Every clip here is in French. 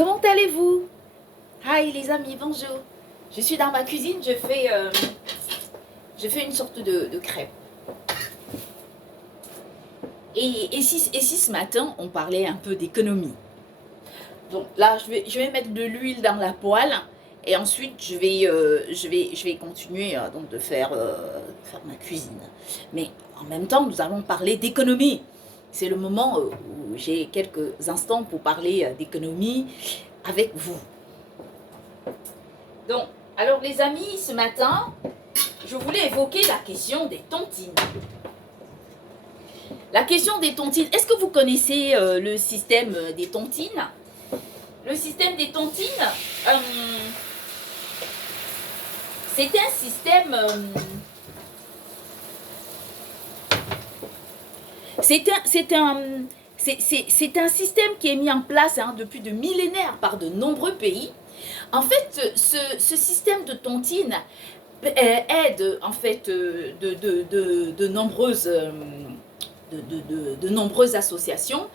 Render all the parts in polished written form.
Comment allez-vous? Hi les amis, bonjour. Je suis dans ma cuisine, je fais une sorte de crêpe. Et si ce matin, on parlait un peu d'économie? Donc là, je vais mettre de l'huile dans la poêle et ensuite je vais continuer donc de faire ma cuisine. Mais en même temps, nous allons parler d'économie. C'est le moment où j'ai quelques instants pour parler d'économie avec vous. Donc, alors les amis, ce matin, je voulais évoquer la question des tontines. La question des tontines, est-ce que vous connaissez le système des tontines? Le système des tontines, c'est un système... c'est un système qui est mis en place depuis de millénaires par de nombreux pays. En fait, ce système de tontines aide en fait de nombreuses associations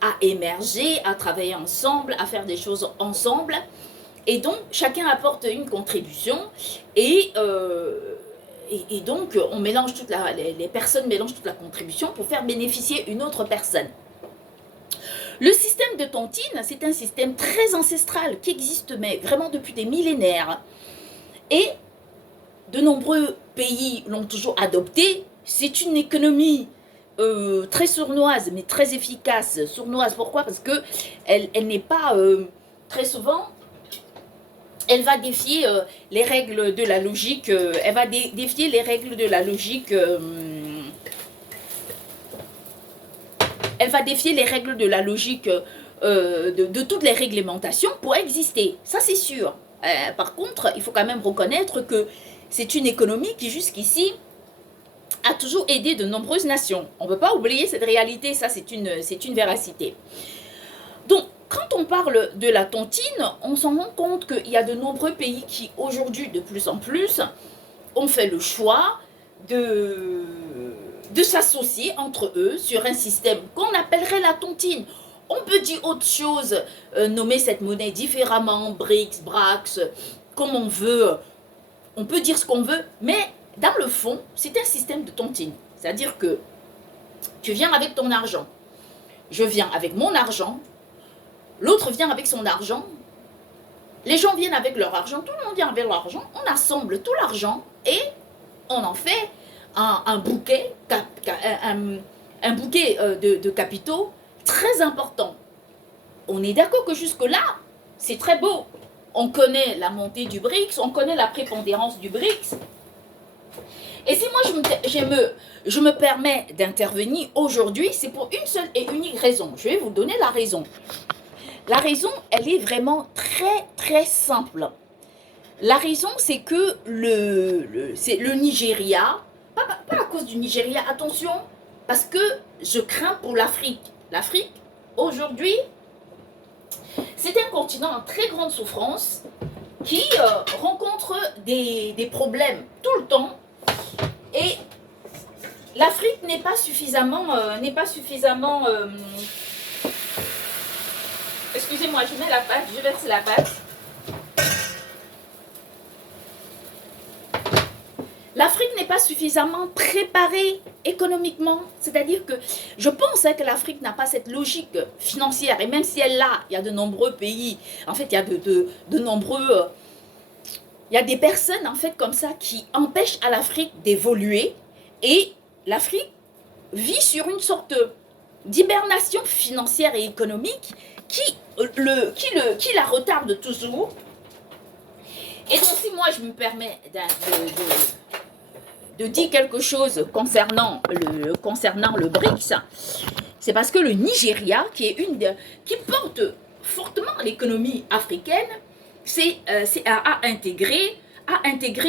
à émerger, à travailler ensemble, à faire des choses ensemble. Et donc, chacun apporte une contribution et donc, on mélange les personnes mélangent toute la contribution pour faire bénéficier une autre personne. Le système de tontine, c'est un système très ancestral qui existe mais vraiment depuis des millénaires. Et de nombreux pays l'ont toujours adopté. C'est une économie très sournoise, mais très efficace. Sournoise, pourquoi? Parce qu'elle n'est pas très souvent... Elle va défier les règles de la logique. Elle va défier les règles de la logique. Elle va défier les règles de la logique de toutes les réglementations pour exister. Ça, c'est sûr. Par contre, il faut quand même reconnaître que c'est une économie qui, jusqu'ici, a toujours aidé de nombreuses nations. On ne peut pas oublier cette réalité. Ça, c'est une véracité. Donc, quand on parle de la tontine, on s'en rend compte qu'il y a de nombreux pays qui, aujourd'hui, de plus en plus, ont fait le choix de s'associer entre eux sur un système qu'on appellerait la tontine. On peut dire autre chose, nommer cette monnaie différemment, BRICS, BRACS, comme on veut. On peut dire ce qu'on veut, mais dans le fond, c'est un système de tontine. C'est-à-dire que tu viens avec ton argent, je viens avec mon argent, l'autre vient avec son argent, les gens viennent avec leur argent, tout le monde vient avec leur argent, on assemble tout l'argent et on en fait un bouquet de capitaux très important. On est d'accord que jusque-là, c'est très beau. On connaît la montée du BRICS, on connaît la prépondérance du BRICS. Et si moi je me permets d'intervenir aujourd'hui, c'est pour une seule et unique raison. Je vais vous donner la raison. La raison, elle est vraiment très très simple. La raison, c'est que le Nigeria, pas à cause du Nigeria, attention, parce que je crains pour l'Afrique. L'Afrique, aujourd'hui, c'est un continent en très grande souffrance qui rencontre des problèmes tout le temps. Et l'Afrique n'est pas suffisamment... Excusez-moi, je mets la pâte, je verse la pâte. L'Afrique n'est pas suffisamment préparée économiquement. C'est-à-dire que je pense que l'Afrique n'a pas cette logique financière. Et même si elle l'a, il y a de nombreux pays, en fait, il y a de nombreux... il y a des personnes, en fait, comme ça, qui empêchent à l'Afrique d'évoluer. Et l'Afrique vit sur une sorte d'hibernation financière et économique qui la retarde toujours. Et donc, si moi, je me permets de dire quelque chose concernant le BRICS, c'est parce que le Nigeria, qui porte fortement l'économie africaine, a intégré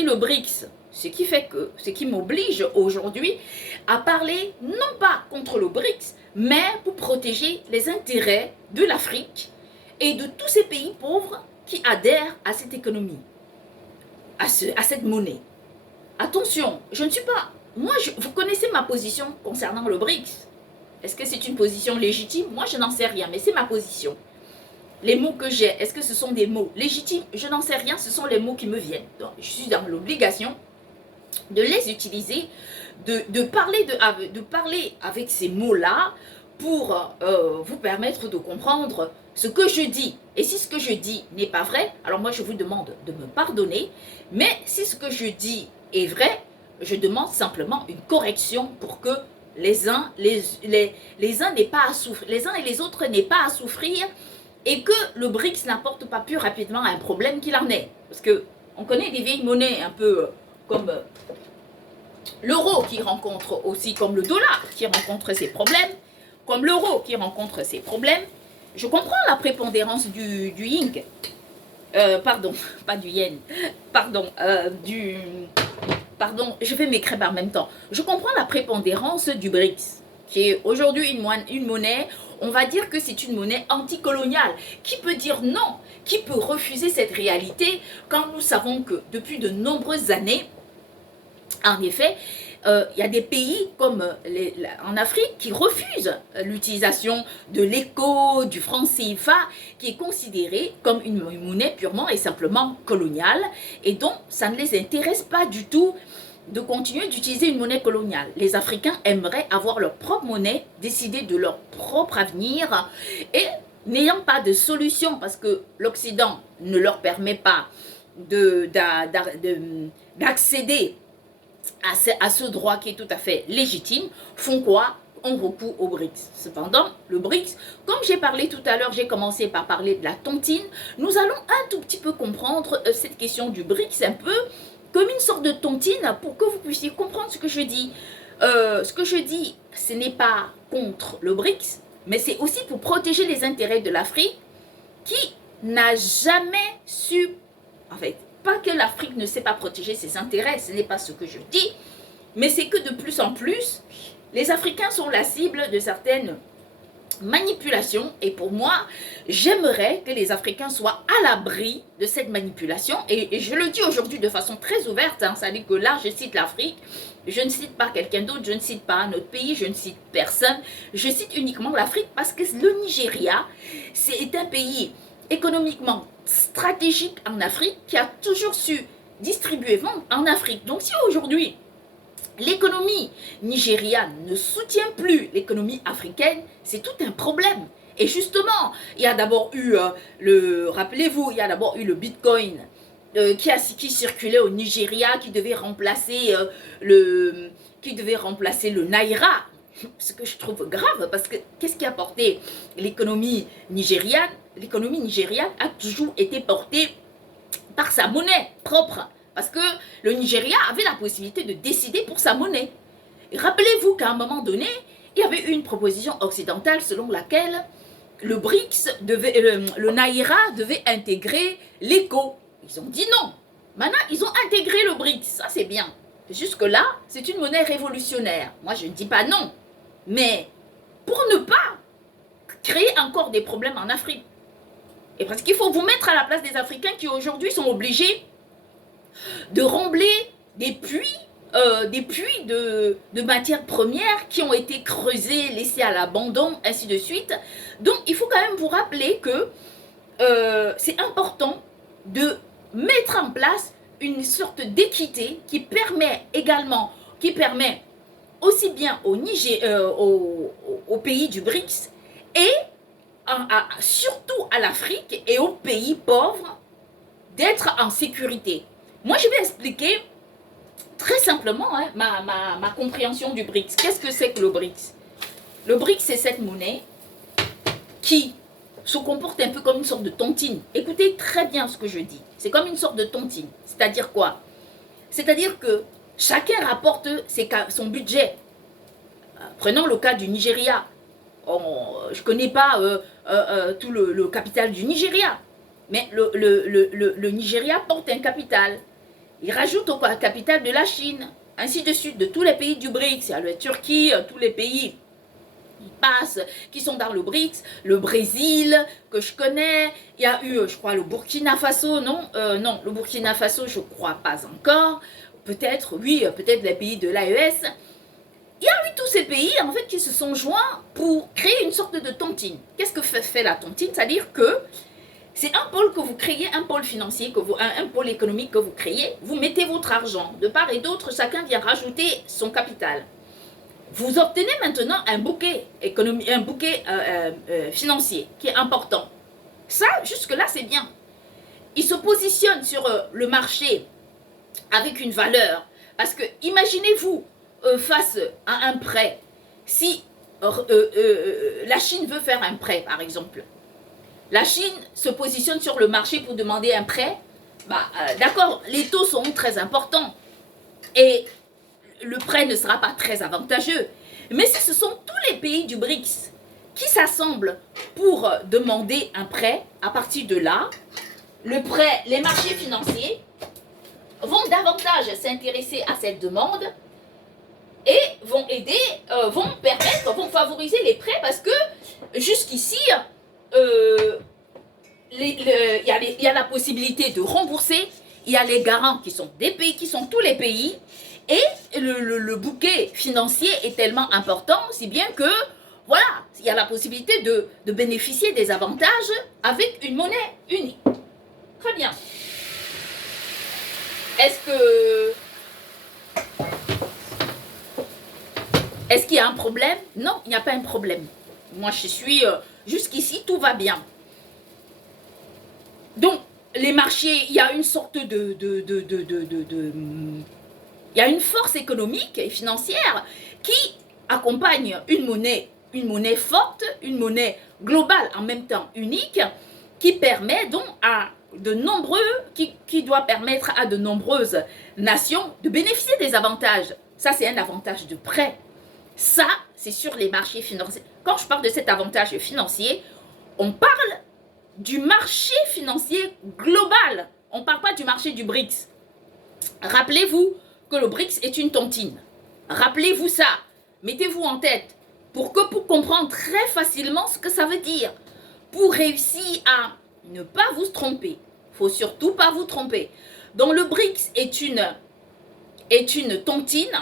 le BRICS. Ce qui m'oblige aujourd'hui à parler non pas contre le BRICS, mais pour protéger les intérêts de l'Afrique et de tous ces pays pauvres qui adhèrent à cette économie, à cette monnaie. Attention, je ne suis pas... vous connaissez ma position concernant le BRICS. Est-ce que c'est une position légitime? Moi, je n'en sais rien, mais c'est ma position. les mots que j'ai, est-ce que ce sont des mots légitimes? Je n'en sais rien, ce sont les mots qui me viennent. Donc, je suis dans l'obligation de les utiliser, de parler avec ces mots-là pour vous permettre de comprendre ce que je dis. Et si ce que je dis n'est pas vrai, alors moi je vous demande de me pardonner. Mais si ce que je dis est vrai, je demande simplement une correction pour que les uns n'aient pas à souffrir, les uns et les autres n'aient pas à souffrir, et que le BRICS n'apporte pas plus rapidement un problème qu'il en est. Parce que on connaît des vieilles monnaies un peu comme l'euro qui rencontre aussi, comme le dollar qui rencontre ses problèmes, comme l'euro qui rencontre ses problèmes. Je comprends la prépondérance du yin, pardon, pas du yen, pardon, pardon, je fais mes crêpes en même temps. Je comprends la prépondérance du BRICS, qui est aujourd'hui une monnaie, on va dire que c'est une monnaie anticoloniale. Qui peut dire non? Qui peut refuser cette réalité quand nous savons que depuis de nombreuses années, en effet, il y a des pays comme en Afrique qui refusent l'utilisation de l'éco, du franc CFA, qui est considéré comme une monnaie purement et simplement coloniale, et donc ça ne les intéresse pas du tout de continuer d'utiliser une monnaie coloniale. Les Africains aimeraient avoir leur propre monnaie, décider de leur propre avenir, et n'ayant pas de solution, parce que l'Occident ne leur permet pas d'accéder à ce droit qui est tout à fait légitime, font quoi? On recourt au BRICS. Cependant, le BRICS, comme j'ai parlé tout à l'heure, j'ai commencé par parler de la tontine, nous allons un tout petit peu comprendre cette question du BRICS un peu comme une sorte de tontine pour que vous puissiez comprendre ce que je dis. Ce que je dis, ce n'est pas contre le BRICS, mais c'est aussi pour protéger les intérêts de l'Afrique qui n'a jamais su, en fait, pas que l'Afrique ne sait pas protéger ses intérêts, ce n'est pas ce que je dis, mais c'est que de plus en plus, les Africains sont la cible de certaines manipulations, et pour moi, j'aimerais que les Africains soient à l'abri de cette manipulation, et je le dis aujourd'hui de façon très ouverte, hein, ça veut dire que là, je cite l'Afrique, je ne cite pas quelqu'un d'autre, je ne cite pas un autre pays, je ne cite personne, je cite uniquement l'Afrique parce que le Nigeria, c'est un pays économiquement stratégique en Afrique qui a toujours su distribuer, vendre en Afrique. Donc si aujourd'hui l'économie nigériane ne soutient plus l'économie africaine, c'est tout un problème. Et justement, il y a d'abord eu rappelez-vous, il y a d'abord eu le Bitcoin qui circulait au Nigeria, qui devait remplacer le Naira. Ce que je trouve grave, parce que qu'est-ce qui a porté l'économie nigériane? L'économie nigériane a toujours été portée par sa monnaie propre, parce que le Nigeria avait la possibilité de décider pour sa monnaie. Rappelez-vous qu'à un moment donné, il y avait eu une proposition occidentale selon laquelle le BRICS le Naira devait intégrer l'éco. Ils ont dit non. Maintenant, ils ont intégré le BRICS, ça c'est bien. Jusque-là, c'est une monnaie révolutionnaire. Moi, je ne dis pas non. Mais pour ne pas créer encore des problèmes en Afrique. Et parce qu'il faut vous mettre à la place des Africains qui aujourd'hui sont obligés de rembler des puits de matières premières qui ont été creusés, laissés à l'abandon, ainsi de suite. Donc, il faut quand même vous rappeler que c'est important de mettre en place une sorte d'équité qui permet aussi bien au pays du BRICS et surtout à l'Afrique et aux pays pauvres d'être en sécurité. Moi, je vais expliquer très simplement hein, ma compréhension du BRICS. Qu'est-ce que c'est que le BRICS? Le BRICS, c'est cette monnaie qui se comporte un peu comme une sorte de tontine. Écoutez très bien ce que je dis. C'est comme une sorte de tontine. C'est-à-dire quoi? C'est-à-dire que chacun rapporte son budget. Prenons le cas du Nigeria. Je ne connais pas tout le capital du Nigeria. Mais le Nigeria porte un capital. Il rajoute au capital de la Chine. Ainsi de suite, de tous les pays du BRICS. Il y a la Turquie, tous les pays qui sont dans le BRICS, le Brésil, que je connais, il y a eu, je crois, le Burkina Faso, non, le Burkina Faso, je crois pas encore, peut-être, oui, peut-être les pays de l'AES. Il y a eu tous ces pays, en fait, qui se sont joints pour créer une sorte de tontine. Qu'est-ce que fait la tontine? C'est-à-dire que C'est un pôle que vous créez, un pôle financier, un pôle économique que vous créez. Vous mettez votre argent. De part et d'autre, chacun vient rajouter son capital. Vous obtenez maintenant un bouquet économique, un bouquet financier qui est important. Ça, jusque-là, c'est bien. Il se positionne sur le marché avec une valeur. Parce que, imaginez-vous, face à un prêt, si la Chine veut faire un prêt, par exemple, la Chine se positionne sur le marché pour demander un prêt, d'accord, les taux sont très importants et le prêt ne sera pas très avantageux. Mais si ce sont tous les pays du BRICS qui s'assemblent pour demander un prêt, à partir de là, les marchés financiers vont davantage s'intéresser à cette demande et vont aider, vont permettre, vont favoriser les prêts parce que jusqu'ici, il y a la possibilité de rembourser, il y a les garants qui sont des pays, qui sont tous les pays, et le bouquet financier est tellement important, si bien que, voilà, il y a la possibilité de bénéficier des avantages avec une monnaie unique. Très bien. Est-ce qu'il y a un problème? Non, il n'y a pas un problème. Moi, je suis jusqu'ici, tout va bien. Donc, les marchés, il y a une sorte il y a une force économique et financière qui accompagne une monnaie forte, une monnaie globale en même temps unique, qui permet donc à qui doit permettre à de nombreuses nations de bénéficier des avantages. Ça, c'est un avantage de prêt. Ça, c'est sur les marchés financiers. Quand je parle de cet avantage financier, on parle du marché financier global. On ne parle pas du marché du BRICS. Rappelez-vous que le BRICS est une tontine. Rappelez-vous ça. Mettez-vous en tête pour comprendre très facilement ce que ça veut dire. Pour réussir à ne pas vous tromper. Il ne faut surtout pas vous tromper. Donc le BRICS est une tontine.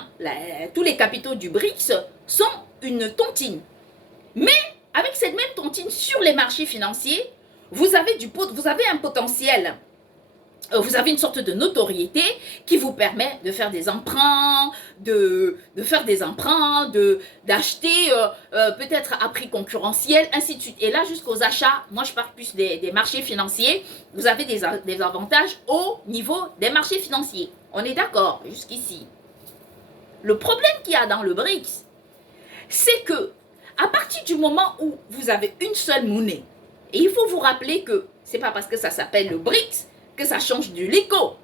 Tous les capitaux du BRICS sont une tontine. Mais avec cette même tontine sur les marchés financiers, vous avez un potentiel, vous avez une sorte de notoriété qui vous permet de faire des emprunts, d'acheter peut-être à prix concurrentiel, ainsi de suite. Et là, jusqu'aux achats, moi je parle plus des marchés financiers, vous avez des avantages au niveau des marchés financiers. On est d'accord jusqu'ici. Le problème qu'il y a dans le BRICS, c'est que à partir du moment où vous avez une seule monnaie, et il faut vous rappeler que ce n'est pas parce que ça s'appelle le BRICS que ça change de l'éco.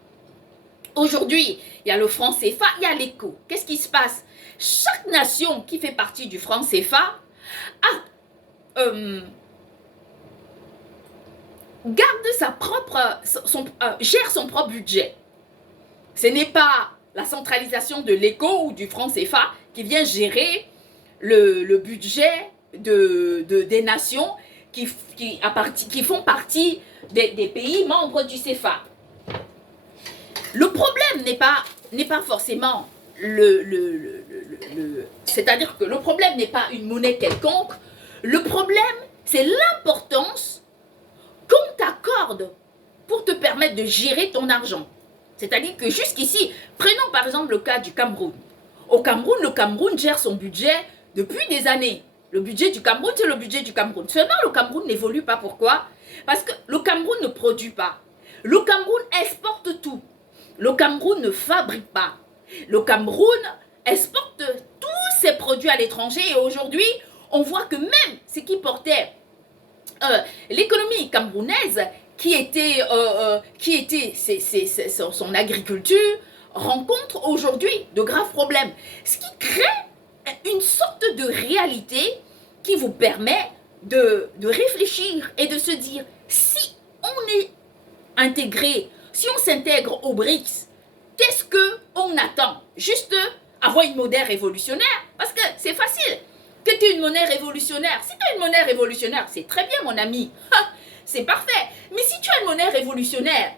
Aujourd'hui, il y a le franc CFA, il y a l'éco. Qu'est-ce qui se passe? Chaque nation qui fait partie du franc CFA gère son propre budget. Ce n'est pas la centralisation de l'éco ou du franc CFA qui vient gérer le budget des nations qui font partie des pays membres du CFA. Le problème n'est pas forcément c'est-à-dire que le problème n'est pas une monnaie quelconque. Le problème, c'est l'importance qu'on t'accorde pour te permettre de gérer ton argent. C'est-à-dire que jusqu'ici, prenons par exemple le cas du Cameroun. Au Cameroun, le Cameroun gère son budget depuis des années. Le budget du Cameroun, c'est le budget du Cameroun. Seulement, le Cameroun n'évolue pas. Pourquoi? Parce que le Cameroun ne produit pas. Le Cameroun exporte tout. Le Cameroun ne fabrique pas. Le Cameroun exporte tous ses produits à l'étranger et aujourd'hui, on voit que même ce qui portait l'économie camerounaise, qui était son agriculture, rencontre aujourd'hui de graves problèmes. Ce qui crée une sorte de réalité qui vous permet de réfléchir et de se dire, si on est intégré, si on s'intègre au BRICS, qu'est-ce qu'on attend? Juste avoir une monnaie révolutionnaire? Parce que c'est facile que tu aies une monnaie révolutionnaire. Si tu as une monnaie révolutionnaire, c'est très bien mon ami, c'est parfait. Mais si tu as une monnaie révolutionnaire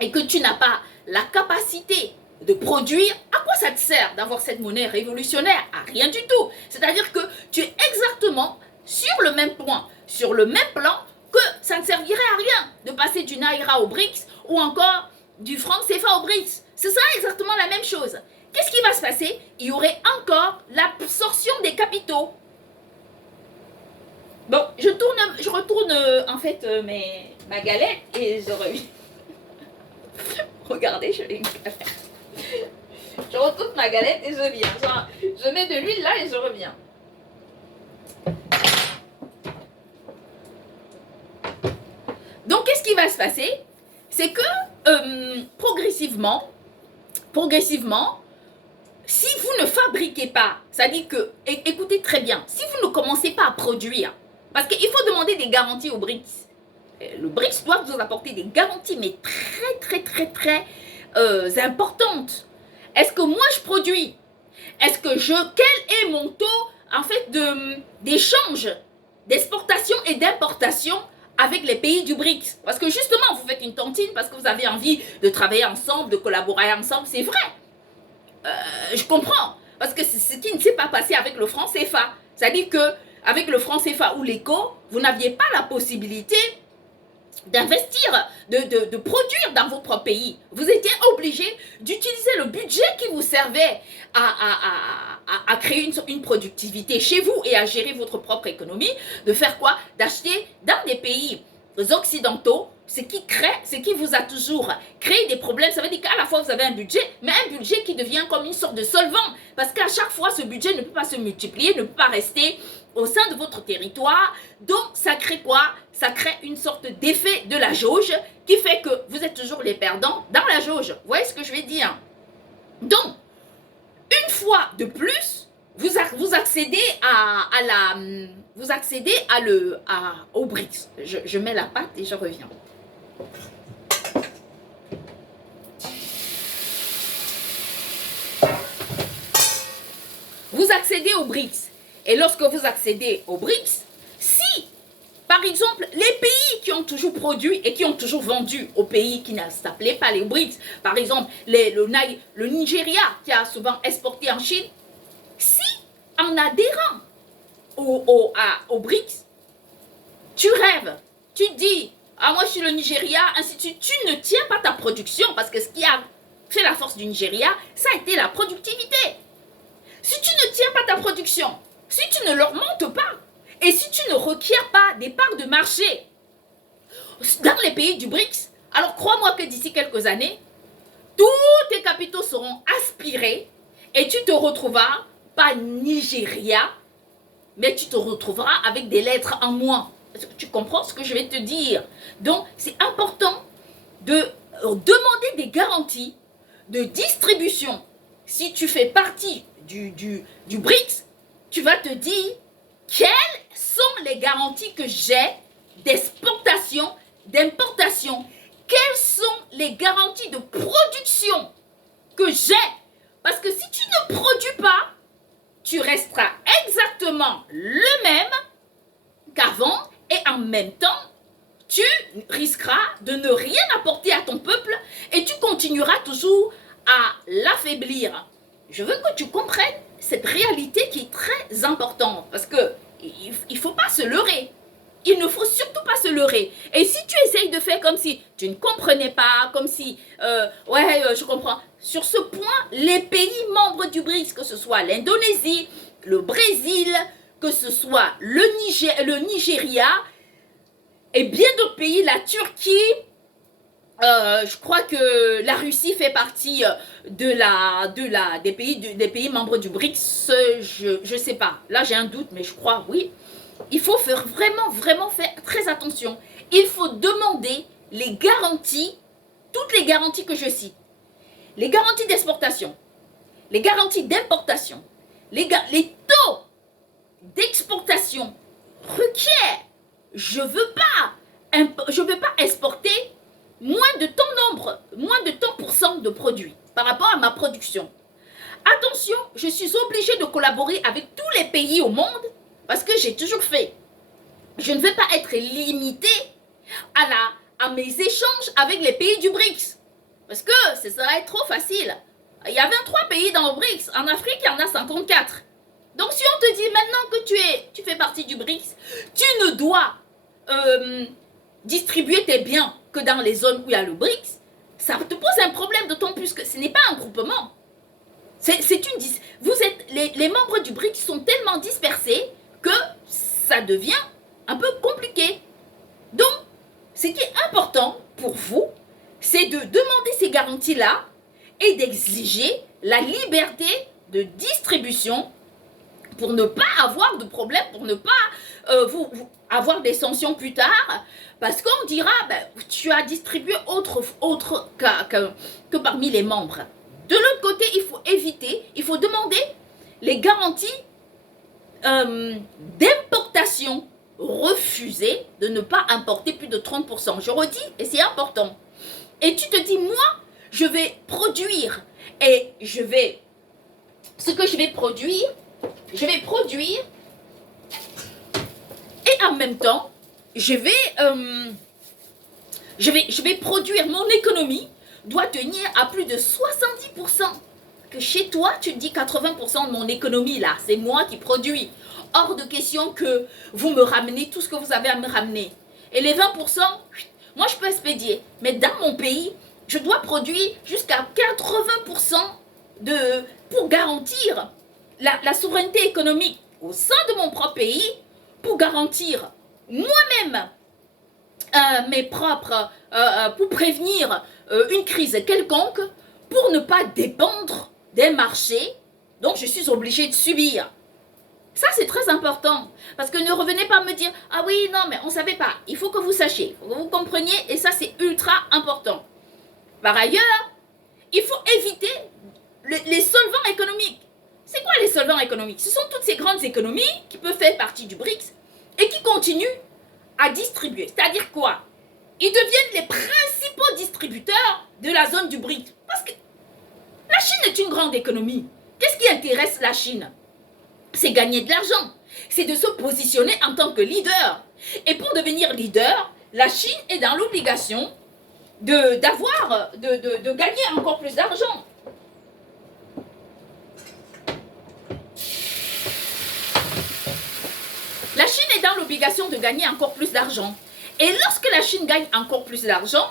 et que tu n'as pas la capacité de produire, à quoi ça te sert d'avoir cette monnaie révolutionnaire? À rien du tout. C'est-à-dire que tu es exactement sur le même point, sur le même plan, que ça ne servirait à rien. passer du Naira au BRICS ou encore du franc CFA au BRICS. Ce sera exactement la même chose. Qu'est-ce qui va se passer? Il y aurait encore l'absorption des capitaux. Bon, je retourne en fait ma galette et je reviens. Regardez, je l'ai une galette. Je retourne ma galette et je viens. Genre, je mets de l'huile là et je reviens. Donc, qu'est-ce qui va se passer? C'est que progressivement, si vous ne fabriquez pas, ça dit que, écoutez très bien, si vous ne commencez pas à produire, parce qu'il faut demander des garanties au BRICS. Le BRICS doit vous apporter des garanties, mais très importantes. Est-ce que moi je produis? Est-ce que quel est mon taux en fait d'échange, d'exportation et d'importation avec les pays du BRICS? Parce que justement, vous faites une tontine parce que vous avez envie de travailler ensemble, de collaborer ensemble, c'est vrai. Je comprends. Parce que c'est ce qui ne s'est pas passé avec le franc CFA. C'est-à-dire qu'avec le franc CFA ou l'éco, vous n'aviez pas la possibilité d'investir, de produire dans votre pays. Vous étiez obligé d'utiliser le budget qui vous servait à créer une productivité chez vous et à gérer votre propre économie, de faire quoi? D'acheter dans des pays occidentaux, ce qui vous a toujours créé des problèmes. Ça veut dire qu'à la fois vous avez un budget, mais un budget qui devient comme une sorte de solvant, parce qu'à chaque fois ce budget ne peut pas se multiplier, ne peut pas rester au sein de votre territoire. Donc ça crée quoi? Ça crée une sorte d'effet de la jauge qui fait que vous êtes toujours les perdants dans la jauge. Vous voyez ce que je vais dire? Donc, une fois de plus, vous accédez au BRICS. Je mets la pâte et je reviens. Vous accédez au BRICS. Et lorsque vous accédez au BRICS, si, par exemple, les pays qui ont toujours produit et qui ont toujours vendu aux pays qui ne s'appelaient pas les BRICS, par exemple, le Nigeria qui a souvent exporté en Chine, si en adhérant au BRICS, tu rêves, tu te dis, ah moi je suis le Nigeria, ainsi de suite, tu ne tiens pas ta production parce que ce qui a fait la force du Nigeria, ça a été la productivité. Si tu ne tiens pas ta production, si tu ne leur montes pas, et si tu ne requiers pas des parts de marché dans les pays du BRICS, alors crois-moi que d'ici quelques années, tous tes capitaux seront aspirés et tu te retrouveras, pas Nigeria, mais tu te retrouveras avec des lettres en moins. Est-ce que tu comprends ce que je vais te dire? Donc, c'est important de demander des garanties de distribution. Si tu fais partie du BRICS, tu vas te dire quelles sont les garanties que j'ai d'exportation, d'importation, quelles sont les garanties de production que j'ai. Parce que si tu ne produis pas, tu resteras exactement le même qu'avant et en même temps, tu risqueras de ne rien apporter à ton peuple et tu continueras toujours à l'affaiblir. Je veux que tu comprennes cette réalité qui est très importante parce que il ne faut pas se leurrer. Il ne faut surtout pas se leurrer. Et si tu essayes de faire comme si tu ne comprenais pas, comme si, je comprends. Sur ce point, les pays membres du BRICS, que ce soit l'Indonésie, le Brésil, que ce soit le Nigeria et bien d'autres pays, la Turquie, je crois que la Russie fait partie des pays membres du BRICS. Je ne sais pas. Là, j'ai un doute, mais je crois, oui. Il faut vraiment faire très attention. Il faut demander les garanties, toutes les garanties que je cite. Les garanties d'exportation, les garanties d'importation, les taux d'exportation requièrent. Je ne veux pas exporter moins de tant % de produits par rapport à ma production. Attention, je suis obligée de collaborer avec tous les pays au monde parce que j'ai toujours fait. Je ne veux pas être limitée à mes échanges avec les pays du BRICS. Parce que ça va être trop facile. Il y a 23 pays dans le BRICS. En Afrique, il y en a 54. Donc si on te dit maintenant que tu fais partie du BRICS, tu ne dois distribuer tes biens que dans les zones où il y a le BRICS, ça te pose un problème, d'autant plus que ce n'est pas un groupement. Vous êtes, les membres du BRICS sont tellement dispersés que ça devient un peu compliqué. Donc, ce qui est important pour vous, c'est de demander ces garanties-là et d'exiger la liberté de distribution pour ne pas avoir de problème, pour ne pas avoir des sanctions plus tard, parce qu'on dira, ben, tu as distribué autre que parmi les membres. De l'autre côté, il faut éviter, il faut demander les garanties d'importation refusées, de ne pas importer plus de 30%. Je redis, et c'est important. Et tu te dis, moi, je vais produire, et ce que je vais produire, et en même temps, je vais produire, mon économie doit tenir à plus de 70%. Que chez toi, tu te dis 80% de mon économie là, c'est moi qui produis. Hors de question que vous me ramenez tout ce que vous avez à me ramener. Et les 20%, moi je peux expédier. Mais dans mon pays, je dois produire jusqu'à 80% pour garantir la souveraineté économique au sein de mon propre pays, pour garantir moi-même pour prévenir une crise quelconque, pour ne pas dépendre des marchés dont je suis obligée de subir. Ça, c'est très important. Parce que ne revenez pas me dire, ah oui, non, mais on ne savait pas. Il faut que vous sachiez, il faut que vous compreniez, et ça, c'est ultra important. Par ailleurs, il faut éviter les solvants économiques. C'est quoi les solvants économiques? Ce sont toutes ces grandes économies qui peuvent faire partie du BRICS et qui continuent à distribuer. C'est-à-dire quoi? Ils deviennent les principaux distributeurs de la zone du BRICS. Parce que la Chine est une grande économie. Qu'est-ce qui intéresse la Chine? C'est gagner de l'argent. C'est de se positionner en tant que leader. Et pour devenir leader, la Chine est dans l'obligation de gagner encore plus d'argent. La Chine est dans l'obligation de gagner encore plus d'argent. Et lorsque la Chine gagne encore plus d'argent,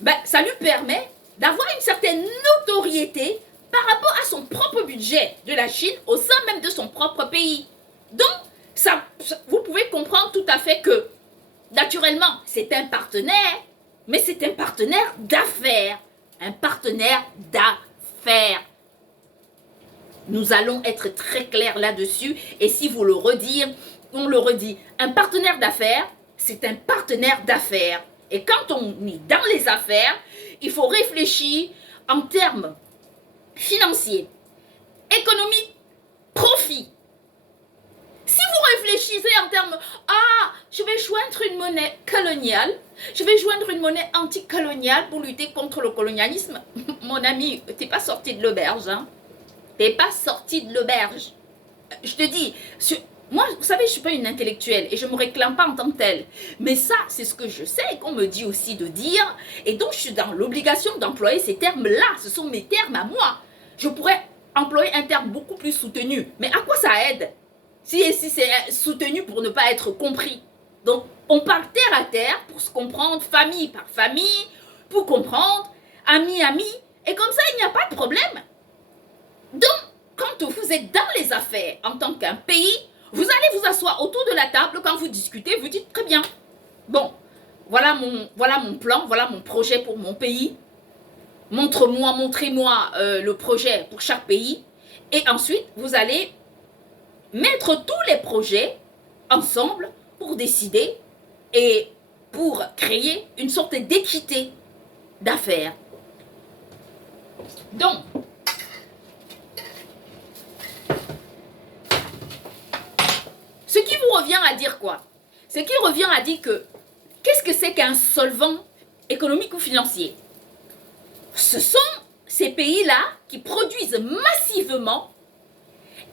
ben, ça lui permet d'avoir une certaine notoriété par rapport à son propre budget de la Chine au sein même de son propre pays. Donc, vous pouvez comprendre tout à fait que, naturellement, c'est un partenaire, mais c'est un partenaire d'affaires. Un partenaire d'affaires. Nous allons être très clairs là-dessus, et si vous le redire, on le redit. Un partenaire d'affaires, c'est un partenaire d'affaires. Et quand on est dans les affaires, il faut réfléchir en termes financiers, économiques, profit. Si vous réfléchissez en termes, je vais joindre une monnaie coloniale, je vais joindre une monnaie anticoloniale pour lutter contre le colonialisme, mon ami, t'es pas sorti de l'auberge, hein? T'es pas sorti de l'auberge. Je te dis, moi, vous savez, je ne suis pas une intellectuelle et je ne me réclame pas en tant que telle. Mais ça, c'est ce que je sais et qu'on me dit aussi de dire. Et donc, je suis dans l'obligation d'employer ces termes-là. Ce sont mes termes à moi. Je pourrais employer un terme beaucoup plus soutenu. Mais à quoi ça aide si c'est soutenu pour ne pas être compris? Donc, on parle terre à terre pour se comprendre, famille par famille, pour comprendre, ami, ami. Et comme ça, il n'y a pas de problème. Donc, quand vous êtes dans les affaires en tant qu'un pays, vous allez vous asseoir autour de la table, quand vous discutez, vous dites très bien, bon, voilà mon plan, voilà mon projet pour mon pays, montrez-moi le projet pour chaque pays, et ensuite, vous allez mettre tous les projets ensemble pour décider et pour créer une sorte d'équité d'affaires. Donc, ce qui vous revient à dire quoi? Ce qui revient à dire que, qu'est-ce que c'est qu'un solvant économique ou financier? Ce sont ces pays-là qui produisent massivement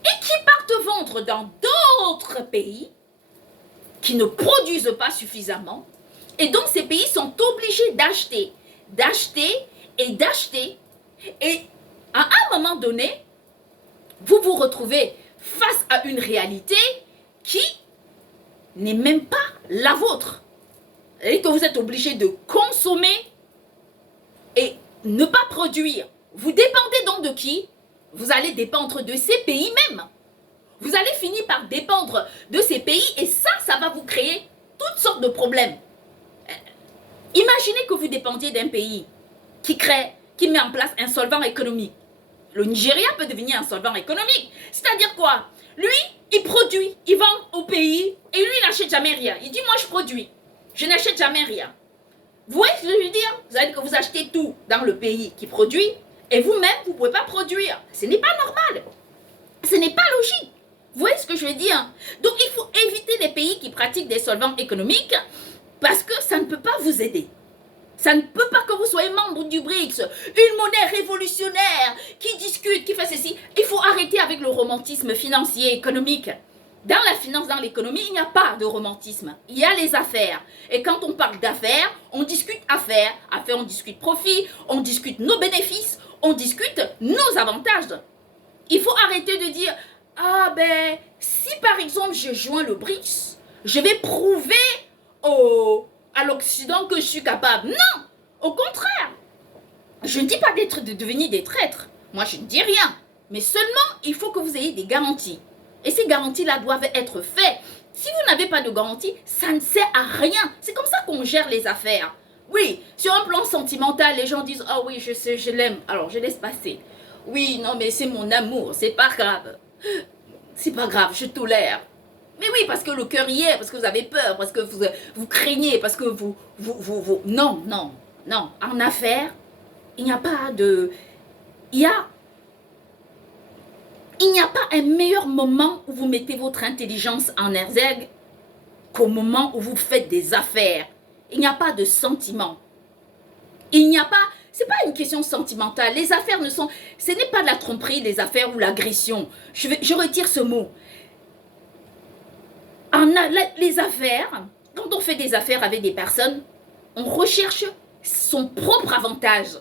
et qui partent vendre dans d'autres pays qui ne produisent pas suffisamment. Et donc, ces pays sont obligés d'acheter. Et à un moment donné, vous vous retrouvez face à une réalité qui n'est même pas la vôtre. Et que vous êtes obligé de consommer et ne pas produire. Vous dépendez donc de qui? Vous allez dépendre de ces pays même. Vous allez finir par dépendre de ces pays et ça va vous créer toutes sortes de problèmes. Imaginez que vous dépendiez d'un pays qui met en place un solvant économique. Le Nigeria peut devenir un solvant économique. C'est-à-dire quoi? Lui, il produit, il vend au pays et lui, il n'achète jamais rien. Il dit, moi, je produis. Je n'achète jamais rien. Vous voyez ce que je veux dire? Vous allez que vous achetez tout dans le pays qui produit et vous-même, vous ne pouvez pas produire. Ce n'est pas normal. Ce n'est pas logique. Vous voyez ce que je veux dire? Donc, il faut éviter les pays qui pratiquent des solvants économiques parce que ça ne peut pas vous aider. Ça ne peut pas que vous soyez membre du BRICS, une monnaie révolutionnaire qui discute, qui fait ceci. Il faut arrêter avec le romantisme financier, économique. Dans la finance, dans l'économie, il n'y a pas de romantisme. Il y a les affaires. Et quand on parle d'affaires, on discute affaires. Affaires, on discute profit, on discute nos bénéfices, on discute nos avantages. Il faut arrêter de dire, ah ben, si par exemple je joins le BRICS, je vais prouver à l'Occident que je suis capable. Non, au contraire. Je ne dis pas de devenir des traîtres. Moi, je ne dis rien. Mais seulement, il faut que vous ayez des garanties. Et ces garanties-là doivent être faites. Si vous n'avez pas de garantie, ça ne sert à rien. C'est comme ça qu'on gère les affaires. Oui, sur un plan sentimental, les gens disent « Ah oui, je sais, je l'aime. » Alors, je laisse passer. Oui, non, mais c'est mon amour. C'est pas grave. C'est pas grave, je tolère. Mais oui, parce que le cœur y est, parce que vous avez peur, parce que vous craignez, parce que vous... Non, non, non. En affaires, il n'y a pas de... Il n'y a pas un meilleur moment où vous mettez votre intelligence en exergue qu'au moment où vous faites des affaires. Il n'y a pas de sentiment. Il n'y a pas... C'est pas une question sentimentale. Les affaires ne sont... Ce n'est pas de la tromperie, les affaires ou l'agression. Je retire ce mot. Les affaires, quand on fait des affaires avec des personnes, on recherche son propre avantage.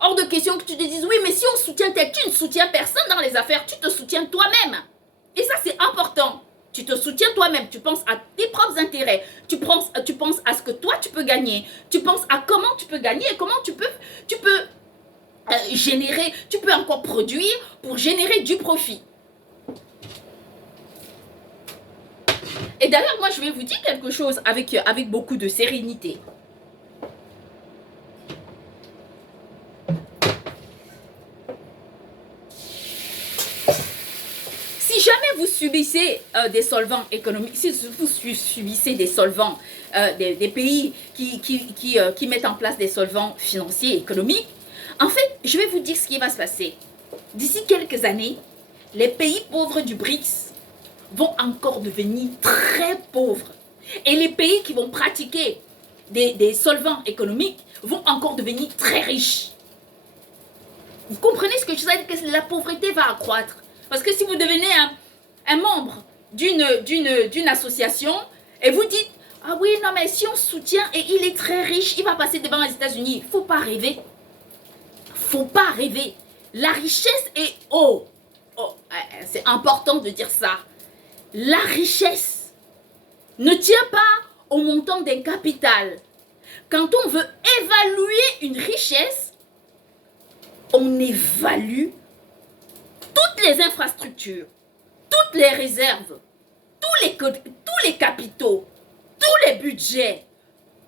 Hors de question que tu te dises, oui, mais si on soutient tel, tu ne soutiens personne dans les affaires, tu te soutiens toi-même. Et ça, c'est important. Tu te soutiens toi-même, tu penses à tes propres intérêts, tu penses à ce que toi, tu peux gagner, tu penses à comment tu peux gagner et comment tu peux générer, tu peux encore produire pour générer du profit. Et d'ailleurs, moi, je vais vous dire quelque chose avec beaucoup de sérénité. Si jamais vous subissez des solvants économiques, si vous subissez des solvants, des pays qui mettent en place des solvants financiers et économiques, en fait, je vais vous dire ce qui va se passer. D'ici quelques années, les pays pauvres du BRICS vont encore devenir très pauvres. Et les pays qui vont pratiquer des solvants économiques vont encore devenir très riches. Vous comprenez ce que je veux dire? Que la pauvreté va accroître. Parce que si vous devenez un membre d'une association et vous dites, ah oui, non mais si on soutient et il est très riche, il va passer devant les États-Unis. Il ne faut pas rêver. Faut pas rêver. La richesse est c'est important de dire ça. La richesse ne tient pas au montant d'un capital. Quand on veut évaluer une richesse, on évalue toutes les infrastructures, toutes les réserves, tous les capitaux, tous les budgets,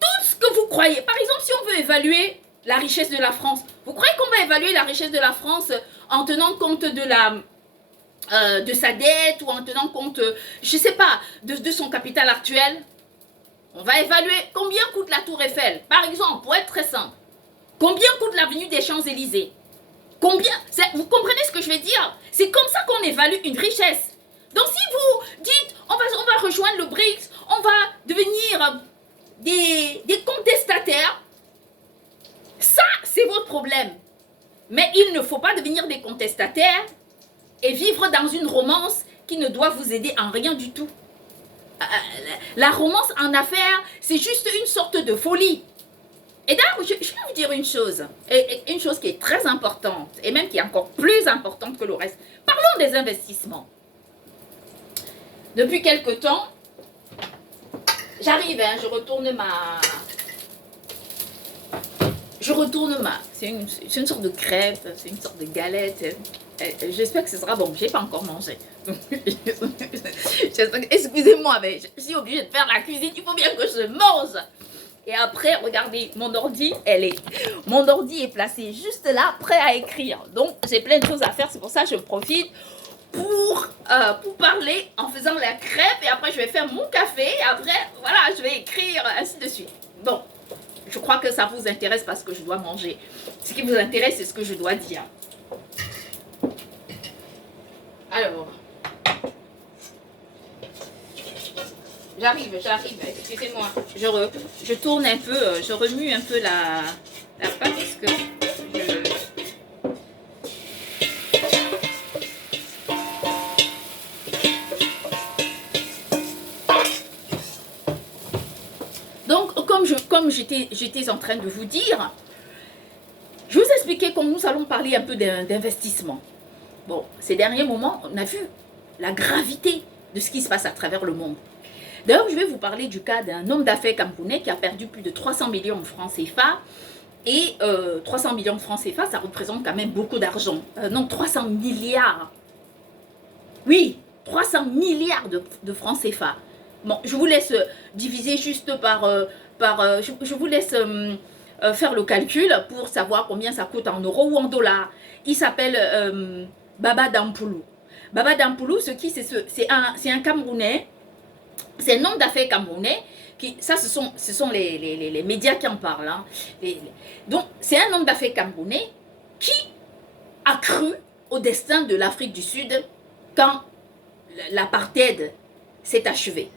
tout ce que vous croyez. Par exemple, si on veut évaluer la richesse de la France, vous croyez qu'on va évaluer la richesse de la France en tenant compte de sa dette ou en tenant compte, je ne sais pas, de son capital actuel? On va évaluer combien coûte la Tour Eiffel, par exemple, pour être très simple. Combien coûte l'avenue des Champs-Élysées? Combien? Vous comprenez ce que je veux dire? C'est comme ça qu'on évalue une richesse. Donc si vous dites, on va rejoindre le BRICS, on va devenir des contestataires, ça, c'est votre problème. Mais il ne faut pas devenir des contestataires et vivre dans une romance qui ne doit vous aider en rien du tout. La romance en affaires, c'est juste une sorte de folie. Et d'ailleurs, je vais vous dire une chose, et une chose qui est très importante, et même qui est encore plus importante que le reste. Parlons des investissements. Depuis quelque temps, J'arrive, hein, je retourne ma... C'est une sorte de crêpe, c'est une sorte de galette. J'espère que ce sera bon. Je n'ai pas encore mangé. Excusez-moi, mais je suis obligée de faire la cuisine. Il faut bien que je mange. Et après, regardez, mon ordi est placé juste là, prêt à écrire. Donc, j'ai plein de choses à faire. C'est pour ça que je profite pour parler en faisant la crêpe. Et après, je vais faire mon café. Et après, voilà, je vais écrire, ainsi de suite. Bon, je crois que ça vous intéresse parce que je dois manger. Ce qui vous intéresse, c'est ce que je dois dire. Alors, j'arrive, excusez-moi. Je tourne un peu, je remue un peu la pâte parce que Donc, comme j'étais en train de vous dire, je vous expliquais comme nous allons parler un peu d'investissement. Bon, ces derniers moments, on a vu la gravité de ce qui se passe à travers le monde. D'ailleurs, je vais vous parler du cas d'un homme d'affaires camerounais qui a perdu plus de 300 millions de francs CFA. Et 300 millions de francs CFA, ça représente quand même beaucoup d'argent. Non, 300 milliards. Oui, 300 milliards de francs CFA. Bon, je vous laisse diviser juste je vous laisse faire le calcul pour savoir combien ça coûte en euros ou en dollars. Il s'appelle Baba Dampoulou. Baba Dampoulou, c'est un Camerounais, c'est un homme d'affaires camerounais. Ça, ce sont les médias qui en parlent. Hein. Donc, c'est un homme d'affaires camerounais qui a cru au destin de l'Afrique du Sud quand l'apartheid s'est achevé.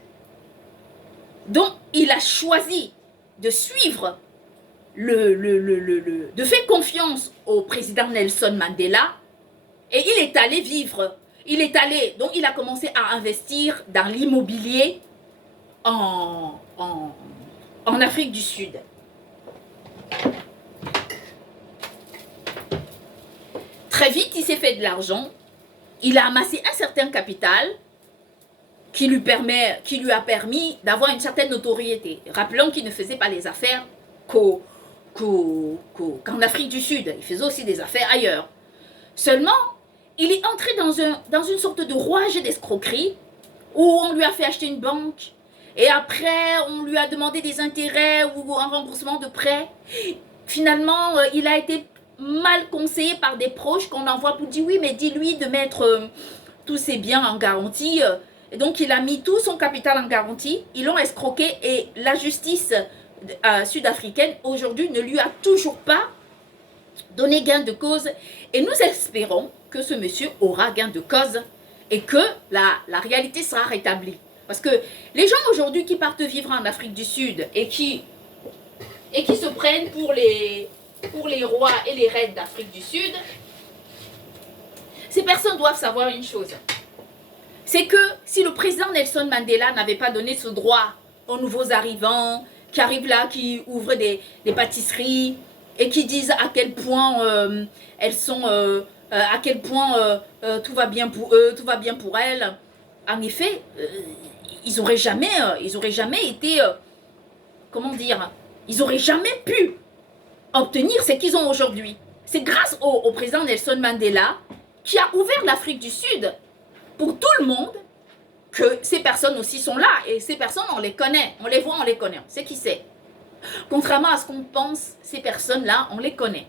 Donc, il a choisi de suivre, de faire confiance au président Nelson Mandela et il est allé vivre. Donc il a commencé à investir dans l'immobilier en Afrique du Sud. Très vite, il s'est fait de l'argent. Il a amassé un certain capital qui lui a permis d'avoir une certaine notoriété. Rappelons qu'il ne faisait pas les affaires qu'en Afrique du Sud. Il faisait aussi des affaires ailleurs. Seulement, il est entré dans une sorte de rouage d'escroquerie où on lui a fait acheter une banque et après on lui a demandé des intérêts ou un remboursement de prêt. Finalement, il a été mal conseillé par des proches qu'on envoie pour dire oui, mais dis-lui de mettre tous ses biens en garantie. Et donc, il a mis tout son capital en garantie. Ils l'ont escroqué et la justice sud-africaine, aujourd'hui, ne lui a toujours pas donné gain de cause. Et nous espérons que ce monsieur aura gain de cause et que la réalité sera rétablie. Parce que les gens aujourd'hui qui partent vivre en Afrique du Sud et qui se prennent pour les rois et les reines d'Afrique du Sud, ces personnes doivent savoir une chose. C'est que si le président Nelson Mandela n'avait pas donné ce droit aux nouveaux arrivants qui arrivent là, qui ouvrent des pâtisseries et qui disent à quel point à quel point tout va bien pour eux, tout va bien pour elles, en effet, ils n'auraient jamais été, comment dire, ils n'auraient jamais pu obtenir ce qu'ils ont aujourd'hui. C'est grâce au président Nelson Mandela qui a ouvert l'Afrique du Sud pour tout le monde que ces personnes aussi sont là. Et ces personnes, on les connaît, on les voit, on les connaît, on sait qui c'est. Contrairement à ce qu'on pense, ces personnes-là, on les connaît.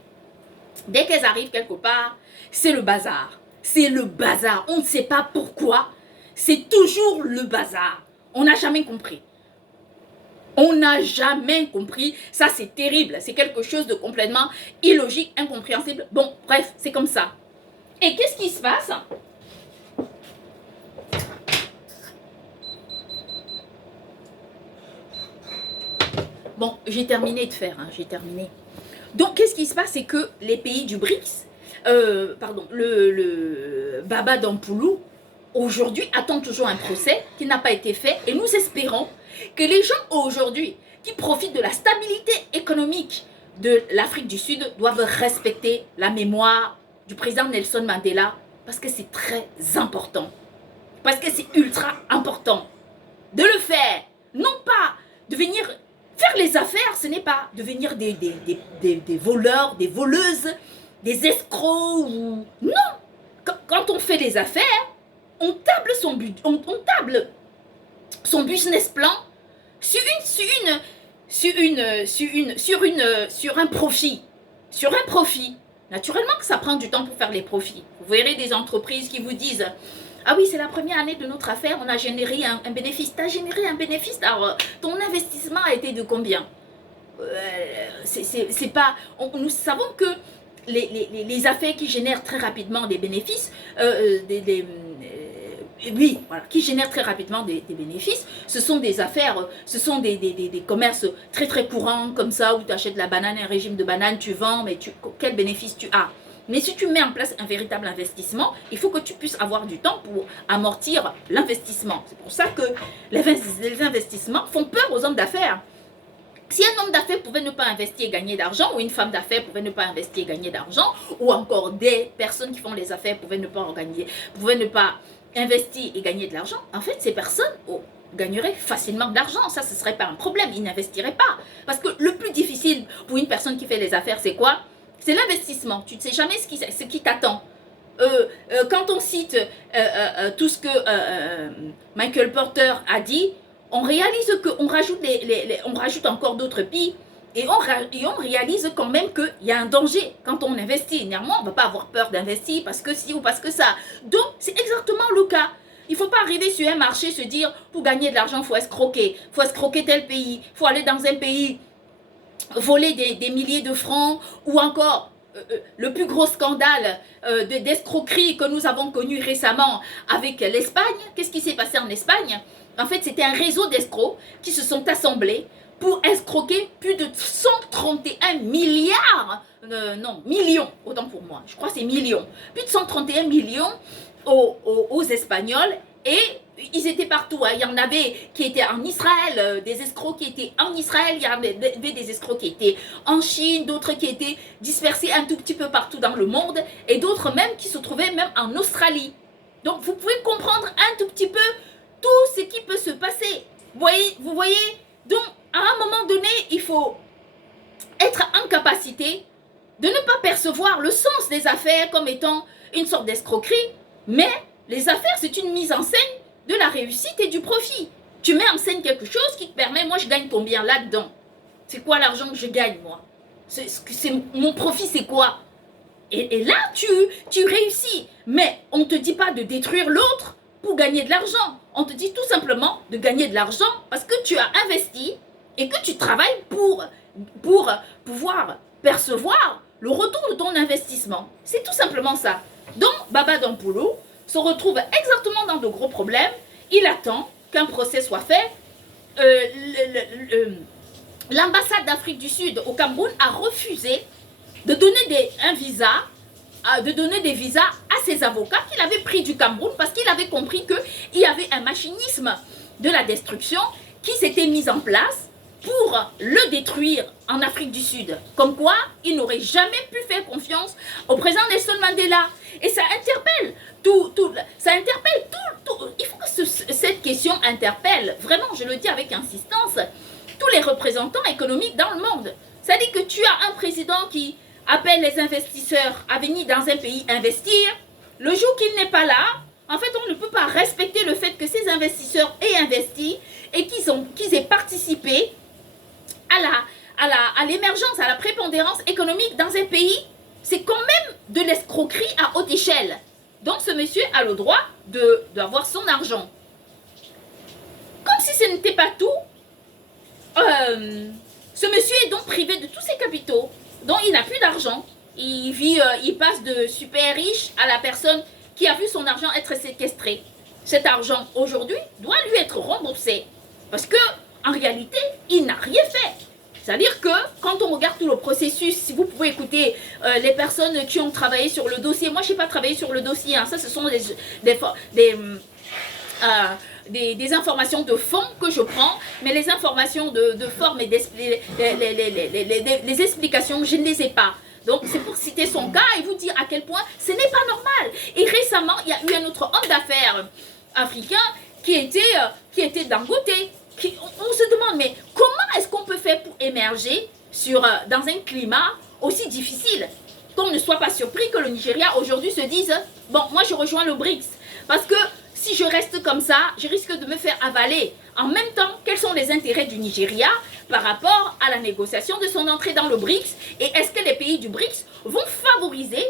Dès qu'elles arrivent quelque part, c'est le bazar. C'est le bazar. On ne sait pas pourquoi. C'est toujours le bazar. On n'a jamais compris. On n'a jamais compris. Ça, c'est terrible. C'est quelque chose de complètement illogique, incompréhensible. Bon, bref, c'est comme ça. Et qu'est-ce qui se passe ? Bon, j'ai terminé de faire, hein, j'ai terminé. Donc, qu'est-ce qui se passe? C'est que les pays du BRICS, le Baba Dampoulou, aujourd'hui, attend toujours un procès qui n'a pas été fait. Et nous espérons que les gens aujourd'hui qui profitent de la stabilité économique de l'Afrique du Sud doivent respecter la mémoire du président Nelson Mandela parce que c'est très important. Parce que c'est ultra important de le faire. Non pas devenir, faire les affaires, ce n'est pas devenir des voleurs, des voleuses, des escrocs ou... Non, quand on fait les affaires, on table son business plan sur un profit. Sur un profit. Naturellement que ça prend du temps pour faire les profits. Vous verrez des entreprises qui vous disent: ah oui, c'est la première année de notre affaire, on a généré un bénéfice. Tu as généré un bénéfice, alors ton investissement a été de combien? C'est pas... nous savons que les affaires qui génèrent très rapidement des bénéfices, oui, voilà, qui génèrent très rapidement des bénéfices, ce sont des affaires, ce sont des commerces très très courants comme ça, où tu achètes la banane, un régime de banane, tu vends, mais quel bénéfice tu as? Mais si tu mets en place un véritable investissement, il faut que tu puisses avoir du temps pour amortir l'investissement. C'est pour ça que les investissements font peur aux hommes d'affaires. Si un homme d'affaires pouvait ne pas investir et gagner d'argent, ou une femme d'affaires pouvait ne pas investir et gagner d'argent, ou encore des personnes qui font les affaires pouvaient ne pas investir et gagner de l'argent, en fait, ces personnes gagneraient facilement de l'argent. Ça, ce ne serait pas un problème. Ils n'investiraient pas. Parce que le plus difficile pour une personne qui fait les affaires, c'est quoi? C'est l'investissement. Tu ne sais jamais ce qui t'attend. Quand on cite tout ce que Michael Porter a dit, on réalise qu'on rajoute, on rajoute encore d'autres billes et on réalise quand même qu'il y a un danger quand on investit. Néanmoins, on ne va pas avoir peur d'investir parce que si ou parce que ça. Donc, c'est exactement le cas. Il ne faut pas arriver sur un marché se dire pour gagner de l'argent, il faut escroquer. Il faut escroquer tel pays. Il faut aller dans un pays voler des milliers de francs ou encore le plus gros scandale d'escroquerie que nous avons connu récemment avec l'Espagne. Qu'est-ce qui s'est passé en Espagne? En fait, c'était un réseau d'escrocs qui se sont assemblés pour escroquer plus de 131 milliards, non, millions, autant pour moi, je crois que c'est millions, plus de 131 millions aux Espagnols, et ils étaient partout, hein. Il y en avait qui étaient en Israël, des escrocs qui étaient en Israël, il y avait des escrocs qui étaient en Chine, d'autres qui étaient dispersés un tout petit peu partout dans le monde, et d'autres même qui se trouvaient même en Australie. Donc vous pouvez comprendre un tout petit peu tout ce qui peut se passer. Vous voyez, donc à un moment donné, il faut être en capacité de ne pas percevoir le sens des affaires comme étant une sorte d'escroquerie, mais les affaires, c'est une mise en scène de la réussite et du profit. Tu mets en scène quelque chose qui te permet, moi je gagne combien là-dedans? C'est quoi l'argent que je gagne moi? Mon profit c'est quoi? Et là, tu réussis. Mais on ne te dit pas de détruire l'autre pour gagner de l'argent. On te dit tout simplement de gagner de l'argent parce que tu as investi et que tu travailles pour pouvoir percevoir le retour de ton investissement. C'est tout simplement ça. Donc, Baba Dampoulou se retrouve exactement dans de gros problèmes. Il attend qu'un procès soit fait. L'ambassade d'Afrique du Sud au Cameroun a refusé de donner des visas à ses avocats qu'il avait pris du Cameroun parce qu'il avait compris qu'il y avait un machinisme de la destruction qui s'était mis en place pour le détruire en Afrique du Sud. Comme quoi, il n'aurait jamais pu faire confiance au président Nelson Mandela. Et ça interpelle il faut que cette question interpelle, vraiment, je le dis avec insistance, tous les représentants économiques dans le monde. C'est-à-dire que tu as un président qui appelle les investisseurs à venir dans un pays investir. Le jour qu'il n'est pas là, en fait, on ne peut pas respecter le fait que ces investisseurs aient investi et qu'ils aient participé à l'émergence, à la prépondérance économique dans un pays. C'est quand même de l'escroquerie à haute échelle. Donc, ce monsieur a le droit d'avoir son argent. Comme si ce n'était pas tout, ce monsieur est donc privé de tous ses capitaux. Donc, il n'a plus d'argent. Il passe de super riche à la personne qui a vu son argent être séquestré. Cet argent, aujourd'hui, doit lui être remboursé. Parce que, en réalité, il n'a rien fait. C'est-à-dire que, quand on regarde tout le processus, si vous pouvez écouter les personnes qui ont travaillé sur le dossier, moi, je n'ai pas travaillé sur le dossier, hein, ça, ce sont des informations de fond que je prends, mais les informations de forme et les explications, je ne les ai pas. Donc, c'est pour citer son cas et vous dire à quel point ce n'est pas normal. Et récemment, il y a eu un autre homme d'affaires africain qui était Dangote. On se demande, mais comment est-ce qu'on peut faire pour émerger dans un climat aussi difficile? Qu'on ne soit pas surpris que le Nigeria aujourd'hui se dise, bon, moi je rejoins le BRICS. Parce que si je reste comme ça, je risque de me faire avaler. En même temps, quels sont les intérêts du Nigeria par rapport à la négociation de son entrée dans le BRICS? Et est-ce que les pays du BRICS vont favoriser